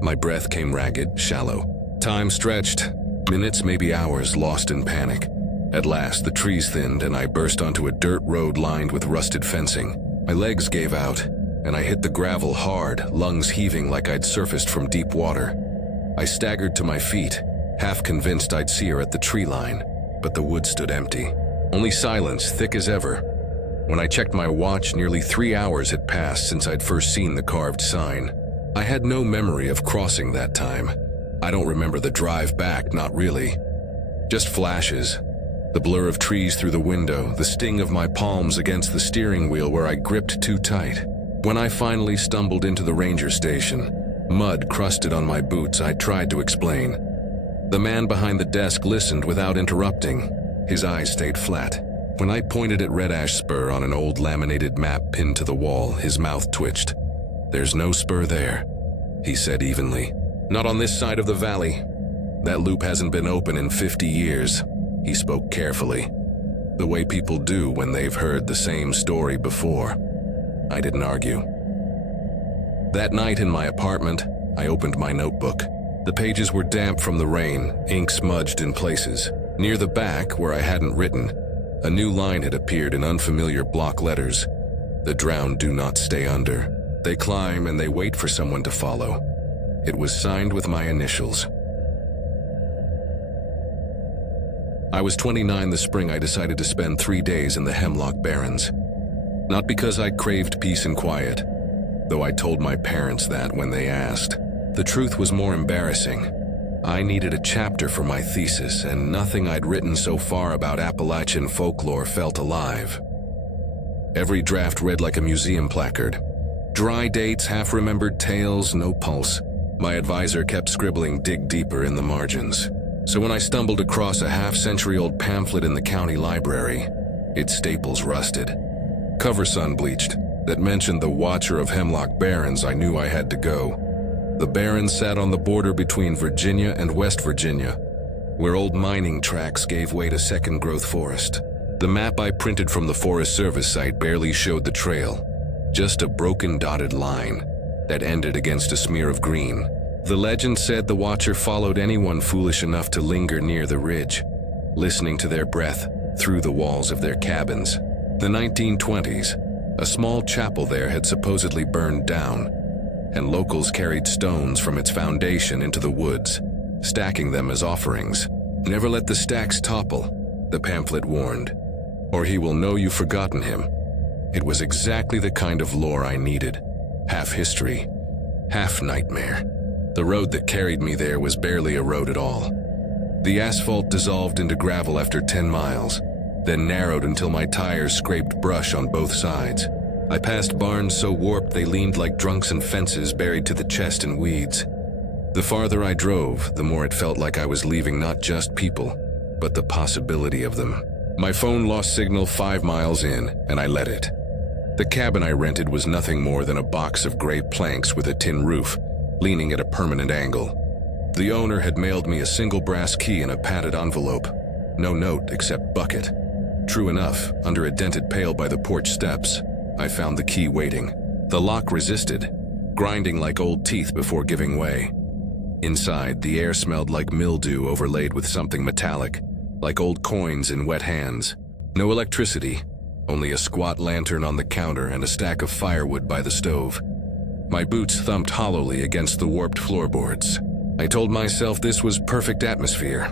My breath came ragged, shallow. Time stretched. Minutes, maybe hours, lost in panic. At last, the trees thinned and I burst onto a dirt road lined with rusted fencing. My legs gave out, and I hit the gravel hard, lungs heaving like I'd surfaced from deep water. I staggered to my feet, half convinced I'd see her at the tree line, but the wood stood empty. Only silence, thick as ever. When I checked my watch, nearly 3 hours had passed since I'd first seen the carved sign. I had no memory of crossing that time. I don't remember the drive back, not really. Just flashes. The blur of trees through the window, the sting of my palms against the steering wheel where I gripped too tight. When I finally stumbled into the ranger station, mud crusted on my boots, I tried to explain. The man behind the desk listened without interrupting. His eyes stayed flat. When I pointed at red ash spur on an old laminated map pinned to the wall, his mouth twitched. "There's no spur there," he said evenly. "Not on this side of the valley. That loop hasn't been open in 50 years. He spoke carefully, the way people do when they've heard the same story before. I didn't argue. That night in my apartment, I opened my notebook. The pages were damp from the rain, ink smudged in places. Near the back, where I hadn't written, a new line had appeared in unfamiliar block letters. "The drowned do not stay under. They climb and they wait for someone to follow." It was signed with my initials. I was 29 the spring I decided to spend 3 days in the Hemlock Barrens. Not because I craved peace and quiet, though I told my parents that when they asked. The truth was more embarrassing. I needed a chapter for my thesis, and nothing I'd written so far about Appalachian folklore felt alive. Every draft read like a museum placard. Dry dates, half-remembered tales, no pulse. My advisor kept scribbling "dig deeper" in the margins. So when I stumbled across a half-century-old pamphlet in the county library, its staples rusted, cover sun-bleached, that mentioned the Watcher of Hemlock Barrens, I knew I had to go. The Barrens sat on the border between Virginia and West Virginia, where old mining tracts gave way to second-growth forest. The map I printed from the Forest Service site barely showed the trail, just a broken dotted line that ended against a smear of green. The legend said the Watcher followed anyone foolish enough to linger near the ridge, listening to their breath through the walls of their cabins. The 1920s, a small chapel there had supposedly burned down, and locals carried stones from its foundation into the woods, stacking them as offerings. "Never let the stacks topple," the pamphlet warned, "or he will know you've forgotten him." It was exactly the kind of lore I needed. Half history, half nightmare. The road that carried me there was barely a road at all. The asphalt dissolved into gravel after 10 miles, then narrowed until my tires scraped brush on both sides. I passed barns so warped they leaned like drunken fences buried to the chest in weeds. The farther I drove, the more it felt like I was leaving not just people, but the possibility of them. My phone lost signal 5 miles in, and I let it. The cabin I rented was nothing more than a box of gray planks with a tin roof, leaning at a permanent angle. The owner had mailed me a single brass key in a padded envelope. No note except bucket. True enough, under a dented pail by the porch steps, I found the key waiting. The lock resisted, grinding like old teeth before giving way. Inside, the air smelled like mildew overlaid with something metallic, like old coins in wet hands. No electricity, only a squat lantern on the counter and a stack of firewood by the stove. My boots thumped hollowly against the warped floorboards. I told myself this was perfect atmosphere,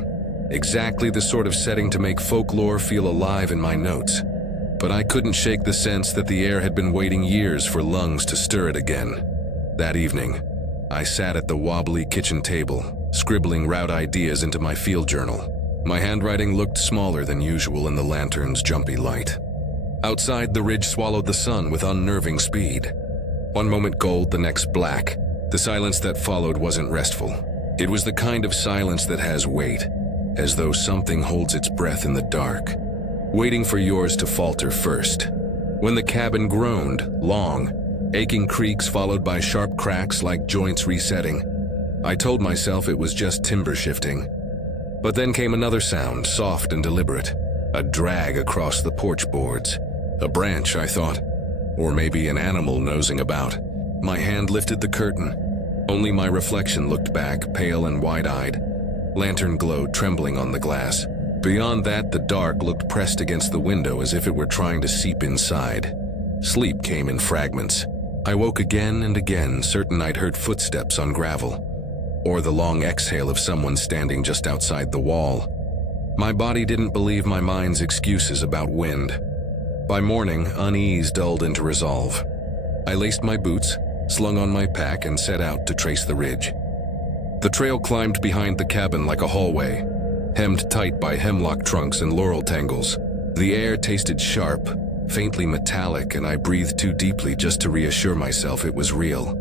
exactly the sort of setting to make folklore feel alive in my notes. But I couldn't shake the sense that the air had been waiting years for lungs to stir it again. That evening, I sat at the wobbly kitchen table, scribbling route ideas into my field journal. My handwriting looked smaller than usual in the lantern's jumpy light. Outside, the ridge swallowed the sun with unnerving speed. One moment gold, the next black. The silence that followed wasn't restful. It was the kind of silence that has weight, as though something holds its breath in the dark, waiting for yours to falter first. When the cabin groaned, long, aching creaks followed by sharp cracks like joints resetting, I told myself it was just timber shifting. But then came another sound, soft and deliberate, a drag across the porch boards. A branch, I thought, or maybe an animal nosing about. My hand lifted the curtain. Only my reflection looked back, pale and wide-eyed, lantern glow trembling on the glass. Beyond that, the dark looked pressed against the window as if it were trying to seep inside. Sleep came in fragments. I woke again and again, certain I'd heard footsteps on gravel, or the long exhale of someone standing just outside the wall. My body didn't believe my mind's excuses about wind. By morning, unease dulled into resolve. I laced my boots, slung on my pack, and set out to trace the ridge. The trail climbed behind the cabin like a hallway, hemmed tight by hemlock trunks and laurel tangles. The air tasted sharp, faintly metallic, and I breathed too deeply just to reassure myself it was real.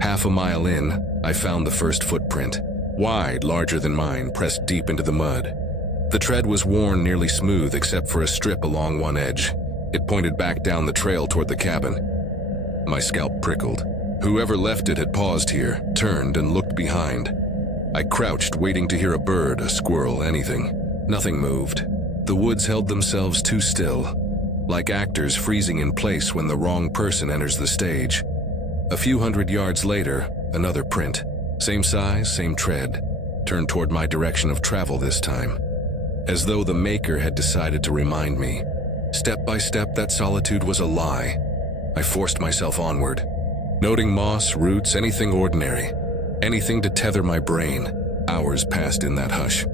Half a mile in, I found the first footprint, wide, larger than mine, pressed deep into the mud. The tread was worn nearly smooth except for a strip along one edge. It pointed back down the trail toward the cabin. My scalp prickled. Whoever left it had paused here, turned, and looked behind. I crouched, waiting to hear a bird, a squirrel, anything. Nothing moved. The woods held themselves too still, like actors freezing in place when the wrong person enters the stage. A few hundred yards later, another print. Same size, same tread, turned toward my direction of travel this time. As though the maker had decided to remind me. Step by step, that solitude was a lie. I forced myself onward, noting moss, roots, anything ordinary, anything to tether my brain. Hours passed in that hush.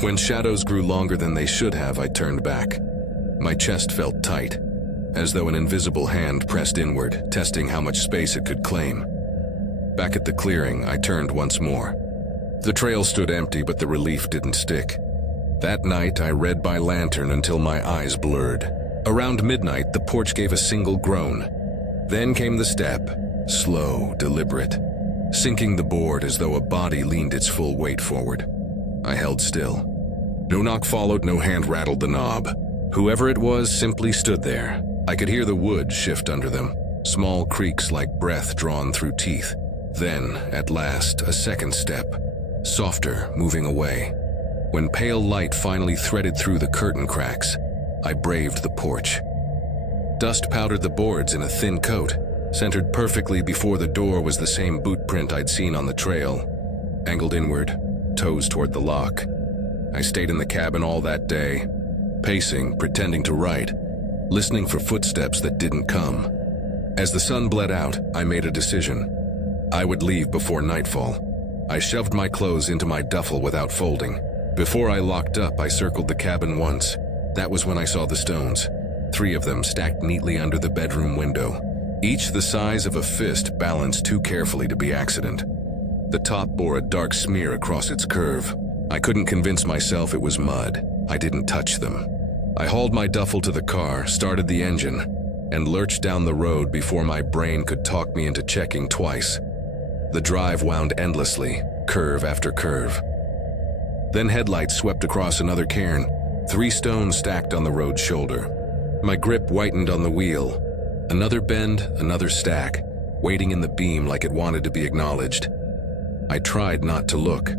When shadows grew longer than they should have, I turned back. My chest felt tight, as though an invisible hand pressed inward, testing how much space it could claim. Back at the clearing, I turned once more. The trail stood empty, but the relief didn't stick. That night, I read by lantern until my eyes blurred. Around midnight, the porch gave a single groan. Then came the step, slow, deliberate, sinking the board as though a body leaned its full weight forward. I held still. No knock followed, no hand rattled the knob. Whoever it was simply stood there. I could hear the wood shift under them, small creaks like breath drawn through teeth. Then, at last, a second step, softer, moving away. When pale light finally threaded through the curtain cracks, I braved the porch. Dust powdered the boards in a thin coat. Centered perfectly before the door was the same boot print I'd seen on the trail, angled inward, toes toward the lock. I stayed in the cabin all that day, pacing, pretending to write, listening for footsteps that didn't come. As the sun bled out, I made a decision. I would leave before nightfall. I shoved my clothes into my duffel without folding. Before I locked up, I circled the cabin once. That was when I saw the stones, 3 of them stacked neatly under the bedroom window, each the size of a fist, balanced too carefully to be accident. The top bore a dark smear across its curve. I couldn't convince myself it was mud. I didn't touch them. I hauled my duffel to the car, started the engine, and lurched down the road before my brain could talk me into checking twice. The drive wound endlessly, curve after curve. Then headlights swept across another cairn, 3 stones stacked on the road's shoulder. My grip whitened on the wheel. Another bend, another stack, waiting in the beam like it wanted to be acknowledged. I tried not to look.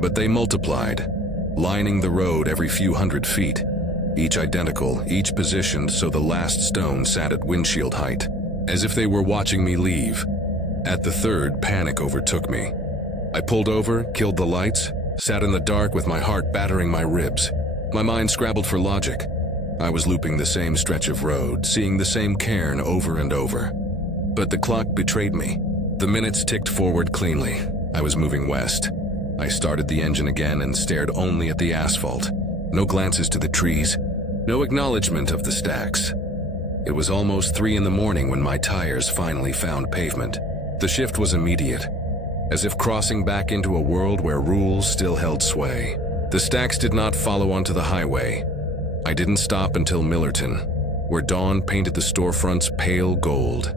But they multiplied, lining the road every few hundred feet, each identical, each positioned so the last stone sat at windshield height, as if they were watching me leave. At the third, panic overtook me. I pulled over, killed the lights, sat in the dark with my heart battering my ribs. My mind scrabbled for logic. I was looping the same stretch of road, seeing the same cairn over and over. But the clock betrayed me. The minutes ticked forward cleanly. I was moving west. I started the engine again and stared only at the asphalt. No glances to the trees, no acknowledgement of the stacks. It was almost 3 in the morning when my tires finally found pavement. The shift was immediate, as if crossing back into a world where rules still held sway. The stacks did not follow onto the highway. I didn't stop until Millerton, where dawn painted the storefronts pale gold.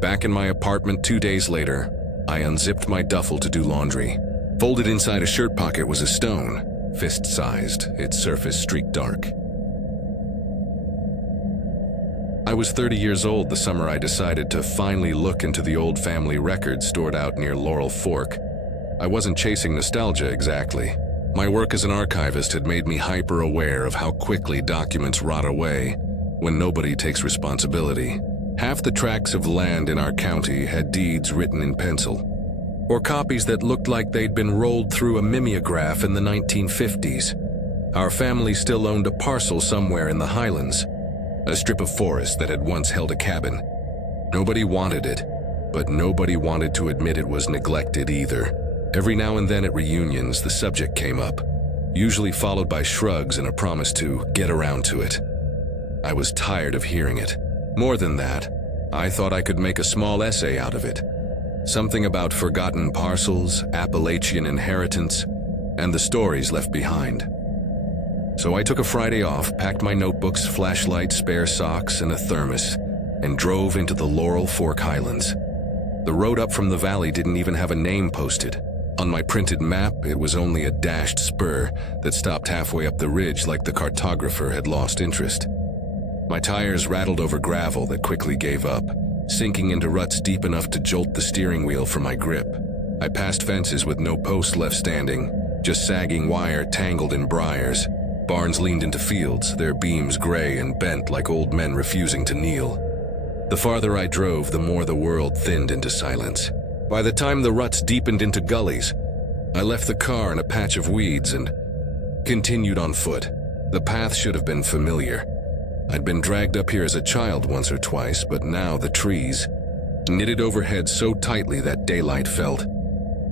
Back in my apartment 2 days later, I unzipped my duffel to do laundry. Folded inside a shirt pocket was a stone, fist-sized, its surface streaked dark. I was 30 years old the summer I decided to finally look into the old family records stored out near Laurel Fork. I wasn't chasing nostalgia exactly. My work as an archivist had made me hyper-aware of how quickly documents rot away when nobody takes responsibility. Half the tracts of land in our county had deeds written in pencil, or copies that looked like they'd been rolled through a mimeograph in the 1950s. Our family still owned a parcel somewhere in the Highlands, a strip of forest that had once held a cabin. Nobody wanted it, but nobody wanted to admit it was neglected either. Every now and then at reunions, the subject came up, usually followed by shrugs and a promise to get around to it. I was tired of hearing it. More than that, I thought I could make a small essay out of it. Something about forgotten parcels, Appalachian inheritance, and the stories left behind. So I took a Friday off, packed my notebooks, flashlight, spare socks, and a thermos, and drove into the Laurel Fork Highlands. The road up from the valley didn't even have a name posted. On my printed map, it was only a dashed spur that stopped halfway up the ridge like the cartographer had lost interest. My tires rattled over gravel that quickly gave up, sinking into ruts deep enough to jolt the steering wheel from my grip. I passed fences with no post left standing, just sagging wire tangled in briars. Barns leaned into fields, their beams gray and bent like old men refusing to kneel. The farther I drove, the more the world thinned into silence. By the time the ruts deepened into gullies, I left the car in a patch of weeds and continued on foot. The path should have been familiar. I'd been dragged up here as a child once or twice, but now the trees, knitted overhead so tightly that daylight felt,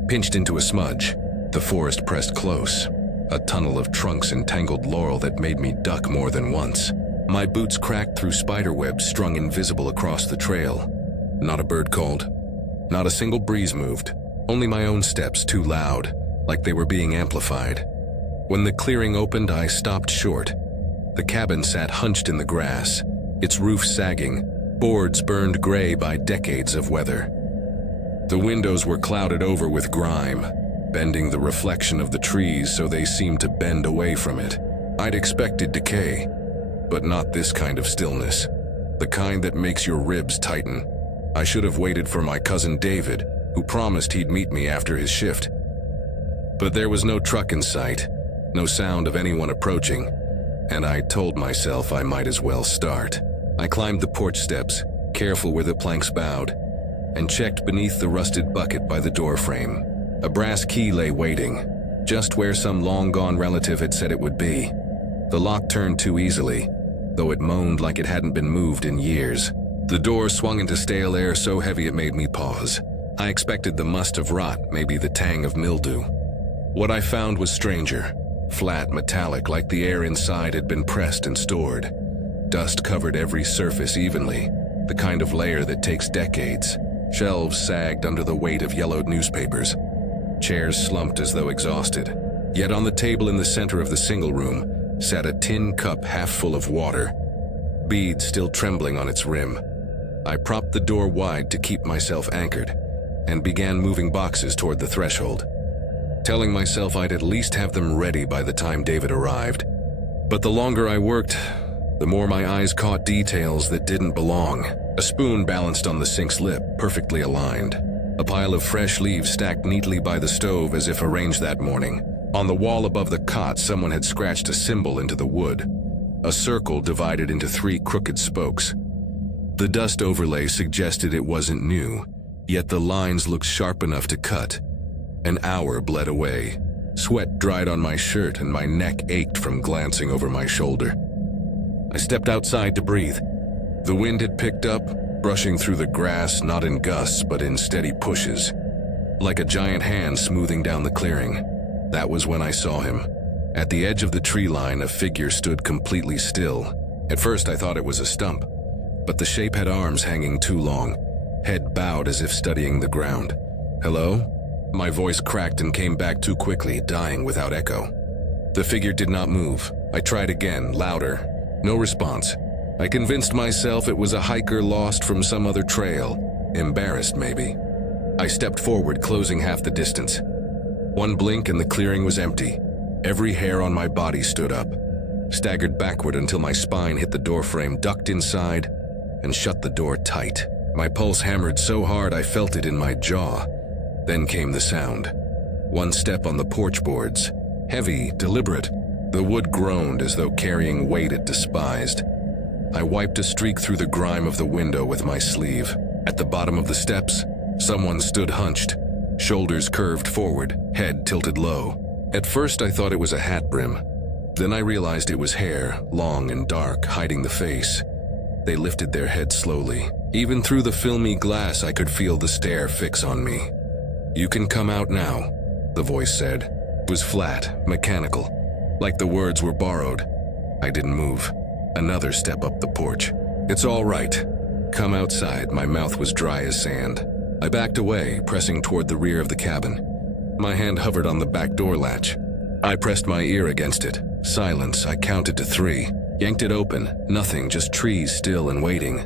pinched into a smudge. The forest pressed close, a tunnel of trunks and tangled laurel that made me duck more than once. My boots cracked through spiderwebs strung invisible across the trail. Not a bird called. Not a single breeze moved, only my own steps too loud, like they were being amplified. When the clearing opened, I stopped short. The cabin sat hunched in the grass, its roof sagging, boards burned gray by decades of weather. The windows were clouded over with grime, bending the reflection of the trees so they seemed to bend away from it. I'd expected decay, but not this kind of stillness, the kind that makes your ribs tighten. I should have waited for my cousin David, who promised he'd meet me after his shift. But there was no truck in sight, no sound of anyone approaching, and I told myself I might as well start. I climbed the porch steps, careful where the planks bowed, and checked beneath the rusted bucket by the doorframe. A brass key lay waiting, just where some long-gone relative had said it would be. The lock turned too easily, though it moaned like it hadn't been moved in years. The door swung into stale air so heavy it made me pause. I expected the must of rot, maybe the tang of mildew. What I found was stranger, flat, metallic, like the air inside had been pressed and stored. Dust covered every surface evenly, the kind of layer that takes decades. Shelves sagged under the weight of yellowed newspapers. Chairs slumped as though exhausted. Yet on the table in the center of the single room sat a tin cup half full of water, beads still trembling on its rim. I propped the door wide to keep myself anchored and began moving boxes toward the threshold, telling myself I'd at least have them ready by the time David arrived. But the longer I worked, the more my eyes caught details that didn't belong. A spoon balanced on the sink's lip, perfectly aligned. A pile of fresh leaves stacked neatly by the stove as if arranged that morning. On the wall above the cot, someone had scratched a symbol into the wood, a circle divided into 3 crooked spokes. The dust overlay suggested it wasn't new, yet the lines looked sharp enough to cut. An hour bled away. Sweat dried on my shirt and my neck ached from glancing over my shoulder. I stepped outside to breathe. The wind had picked up, brushing through the grass not in gusts but in steady pushes, like a giant hand smoothing down the clearing. That was when I saw him. At the edge of the tree line, a figure stood completely still. At first I thought it was a stump, but the shape had arms hanging too long, head bowed as if studying the ground. "Hello?" My voice cracked and came back too quickly, dying without echo. The figure did not move. I tried again, louder. No response. I convinced myself it was a hiker lost from some other trail, embarrassed maybe. I stepped forward, closing half the distance. One blink and the clearing was empty. Every hair on my body stood up. Staggered backward until my spine hit the doorframe, ducked inside, and shut the door tight. My pulse hammered so hard I felt it in my jaw. Then came the sound. One step on the porch boards. Heavy, deliberate. The wood groaned as though carrying weight it despised. I wiped a streak through the grime of the window with my sleeve. At the bottom of the steps, someone stood hunched, shoulders curved forward, head tilted low. At first I thought it was a hat brim. Then I realized it was hair, long and dark, hiding the face. They lifted their heads slowly. Even through the filmy glass I could feel the stare fix on me. "You can come out now," the voice said. It was flat, mechanical, like the words were borrowed. I didn't move. Another step up the porch. "It's all right. Come outside." My mouth was dry as sand. I backed away, pressing toward the rear of the cabin. My hand hovered on the back door latch. I pressed my ear against it. Silence. I counted to 3. Yanked it open. Nothing, just trees still and waiting.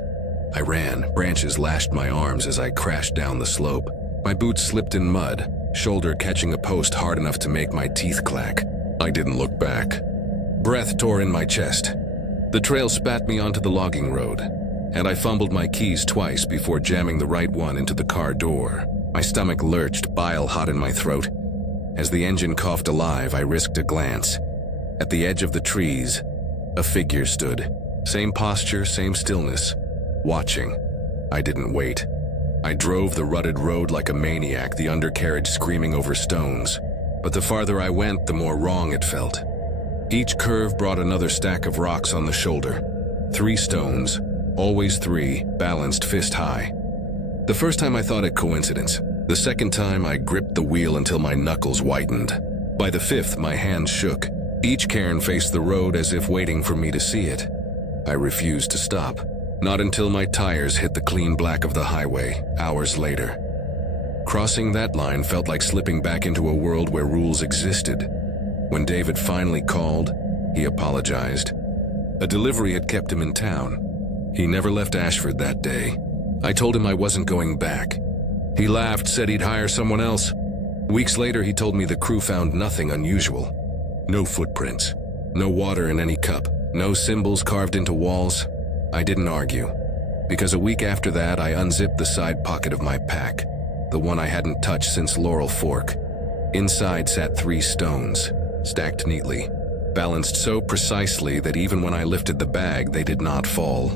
I ran. Branches lashed my arms as I crashed down the slope. My boots slipped in mud, shoulder catching a post hard enough to make my teeth clack. I didn't look back. Breath tore in my chest. The trail spat me onto the logging road, and I fumbled my keys twice before jamming the right one into the car door. My stomach lurched, bile hot in my throat. As the engine coughed alive, I risked a glance. At the edge of the trees, a figure stood. Same posture, same stillness. Watching. I didn't wait. I drove the rutted road like a maniac, the undercarriage screaming over stones. But the farther I went, the more wrong it felt. Each curve brought another stack of rocks on the shoulder. 3 stones, always 3, balanced fist high. The first time I thought it coincidence. The second time I gripped the wheel until my knuckles whitened. By the 5th, my hands shook. Each cairn faced the road as if waiting for me to see it. I refused to stop. Not until my tires hit the clean black of the highway, hours later. Crossing that line felt like slipping back into a world where rules existed. When David finally called, he apologized. A delivery had kept him in town. He never left Ashford that day. I told him I wasn't going back. He laughed, said he'd hire someone else. Weeks later, he told me the crew found nothing unusual. No footprints, no water in any cup, no symbols carved into walls. I didn't argue, because a week after that, I unzipped the side pocket of my pack, the one I hadn't touched since Laurel Fork. Inside sat 3 stones, stacked neatly, balanced so precisely that even when I lifted the bag, they did not fall.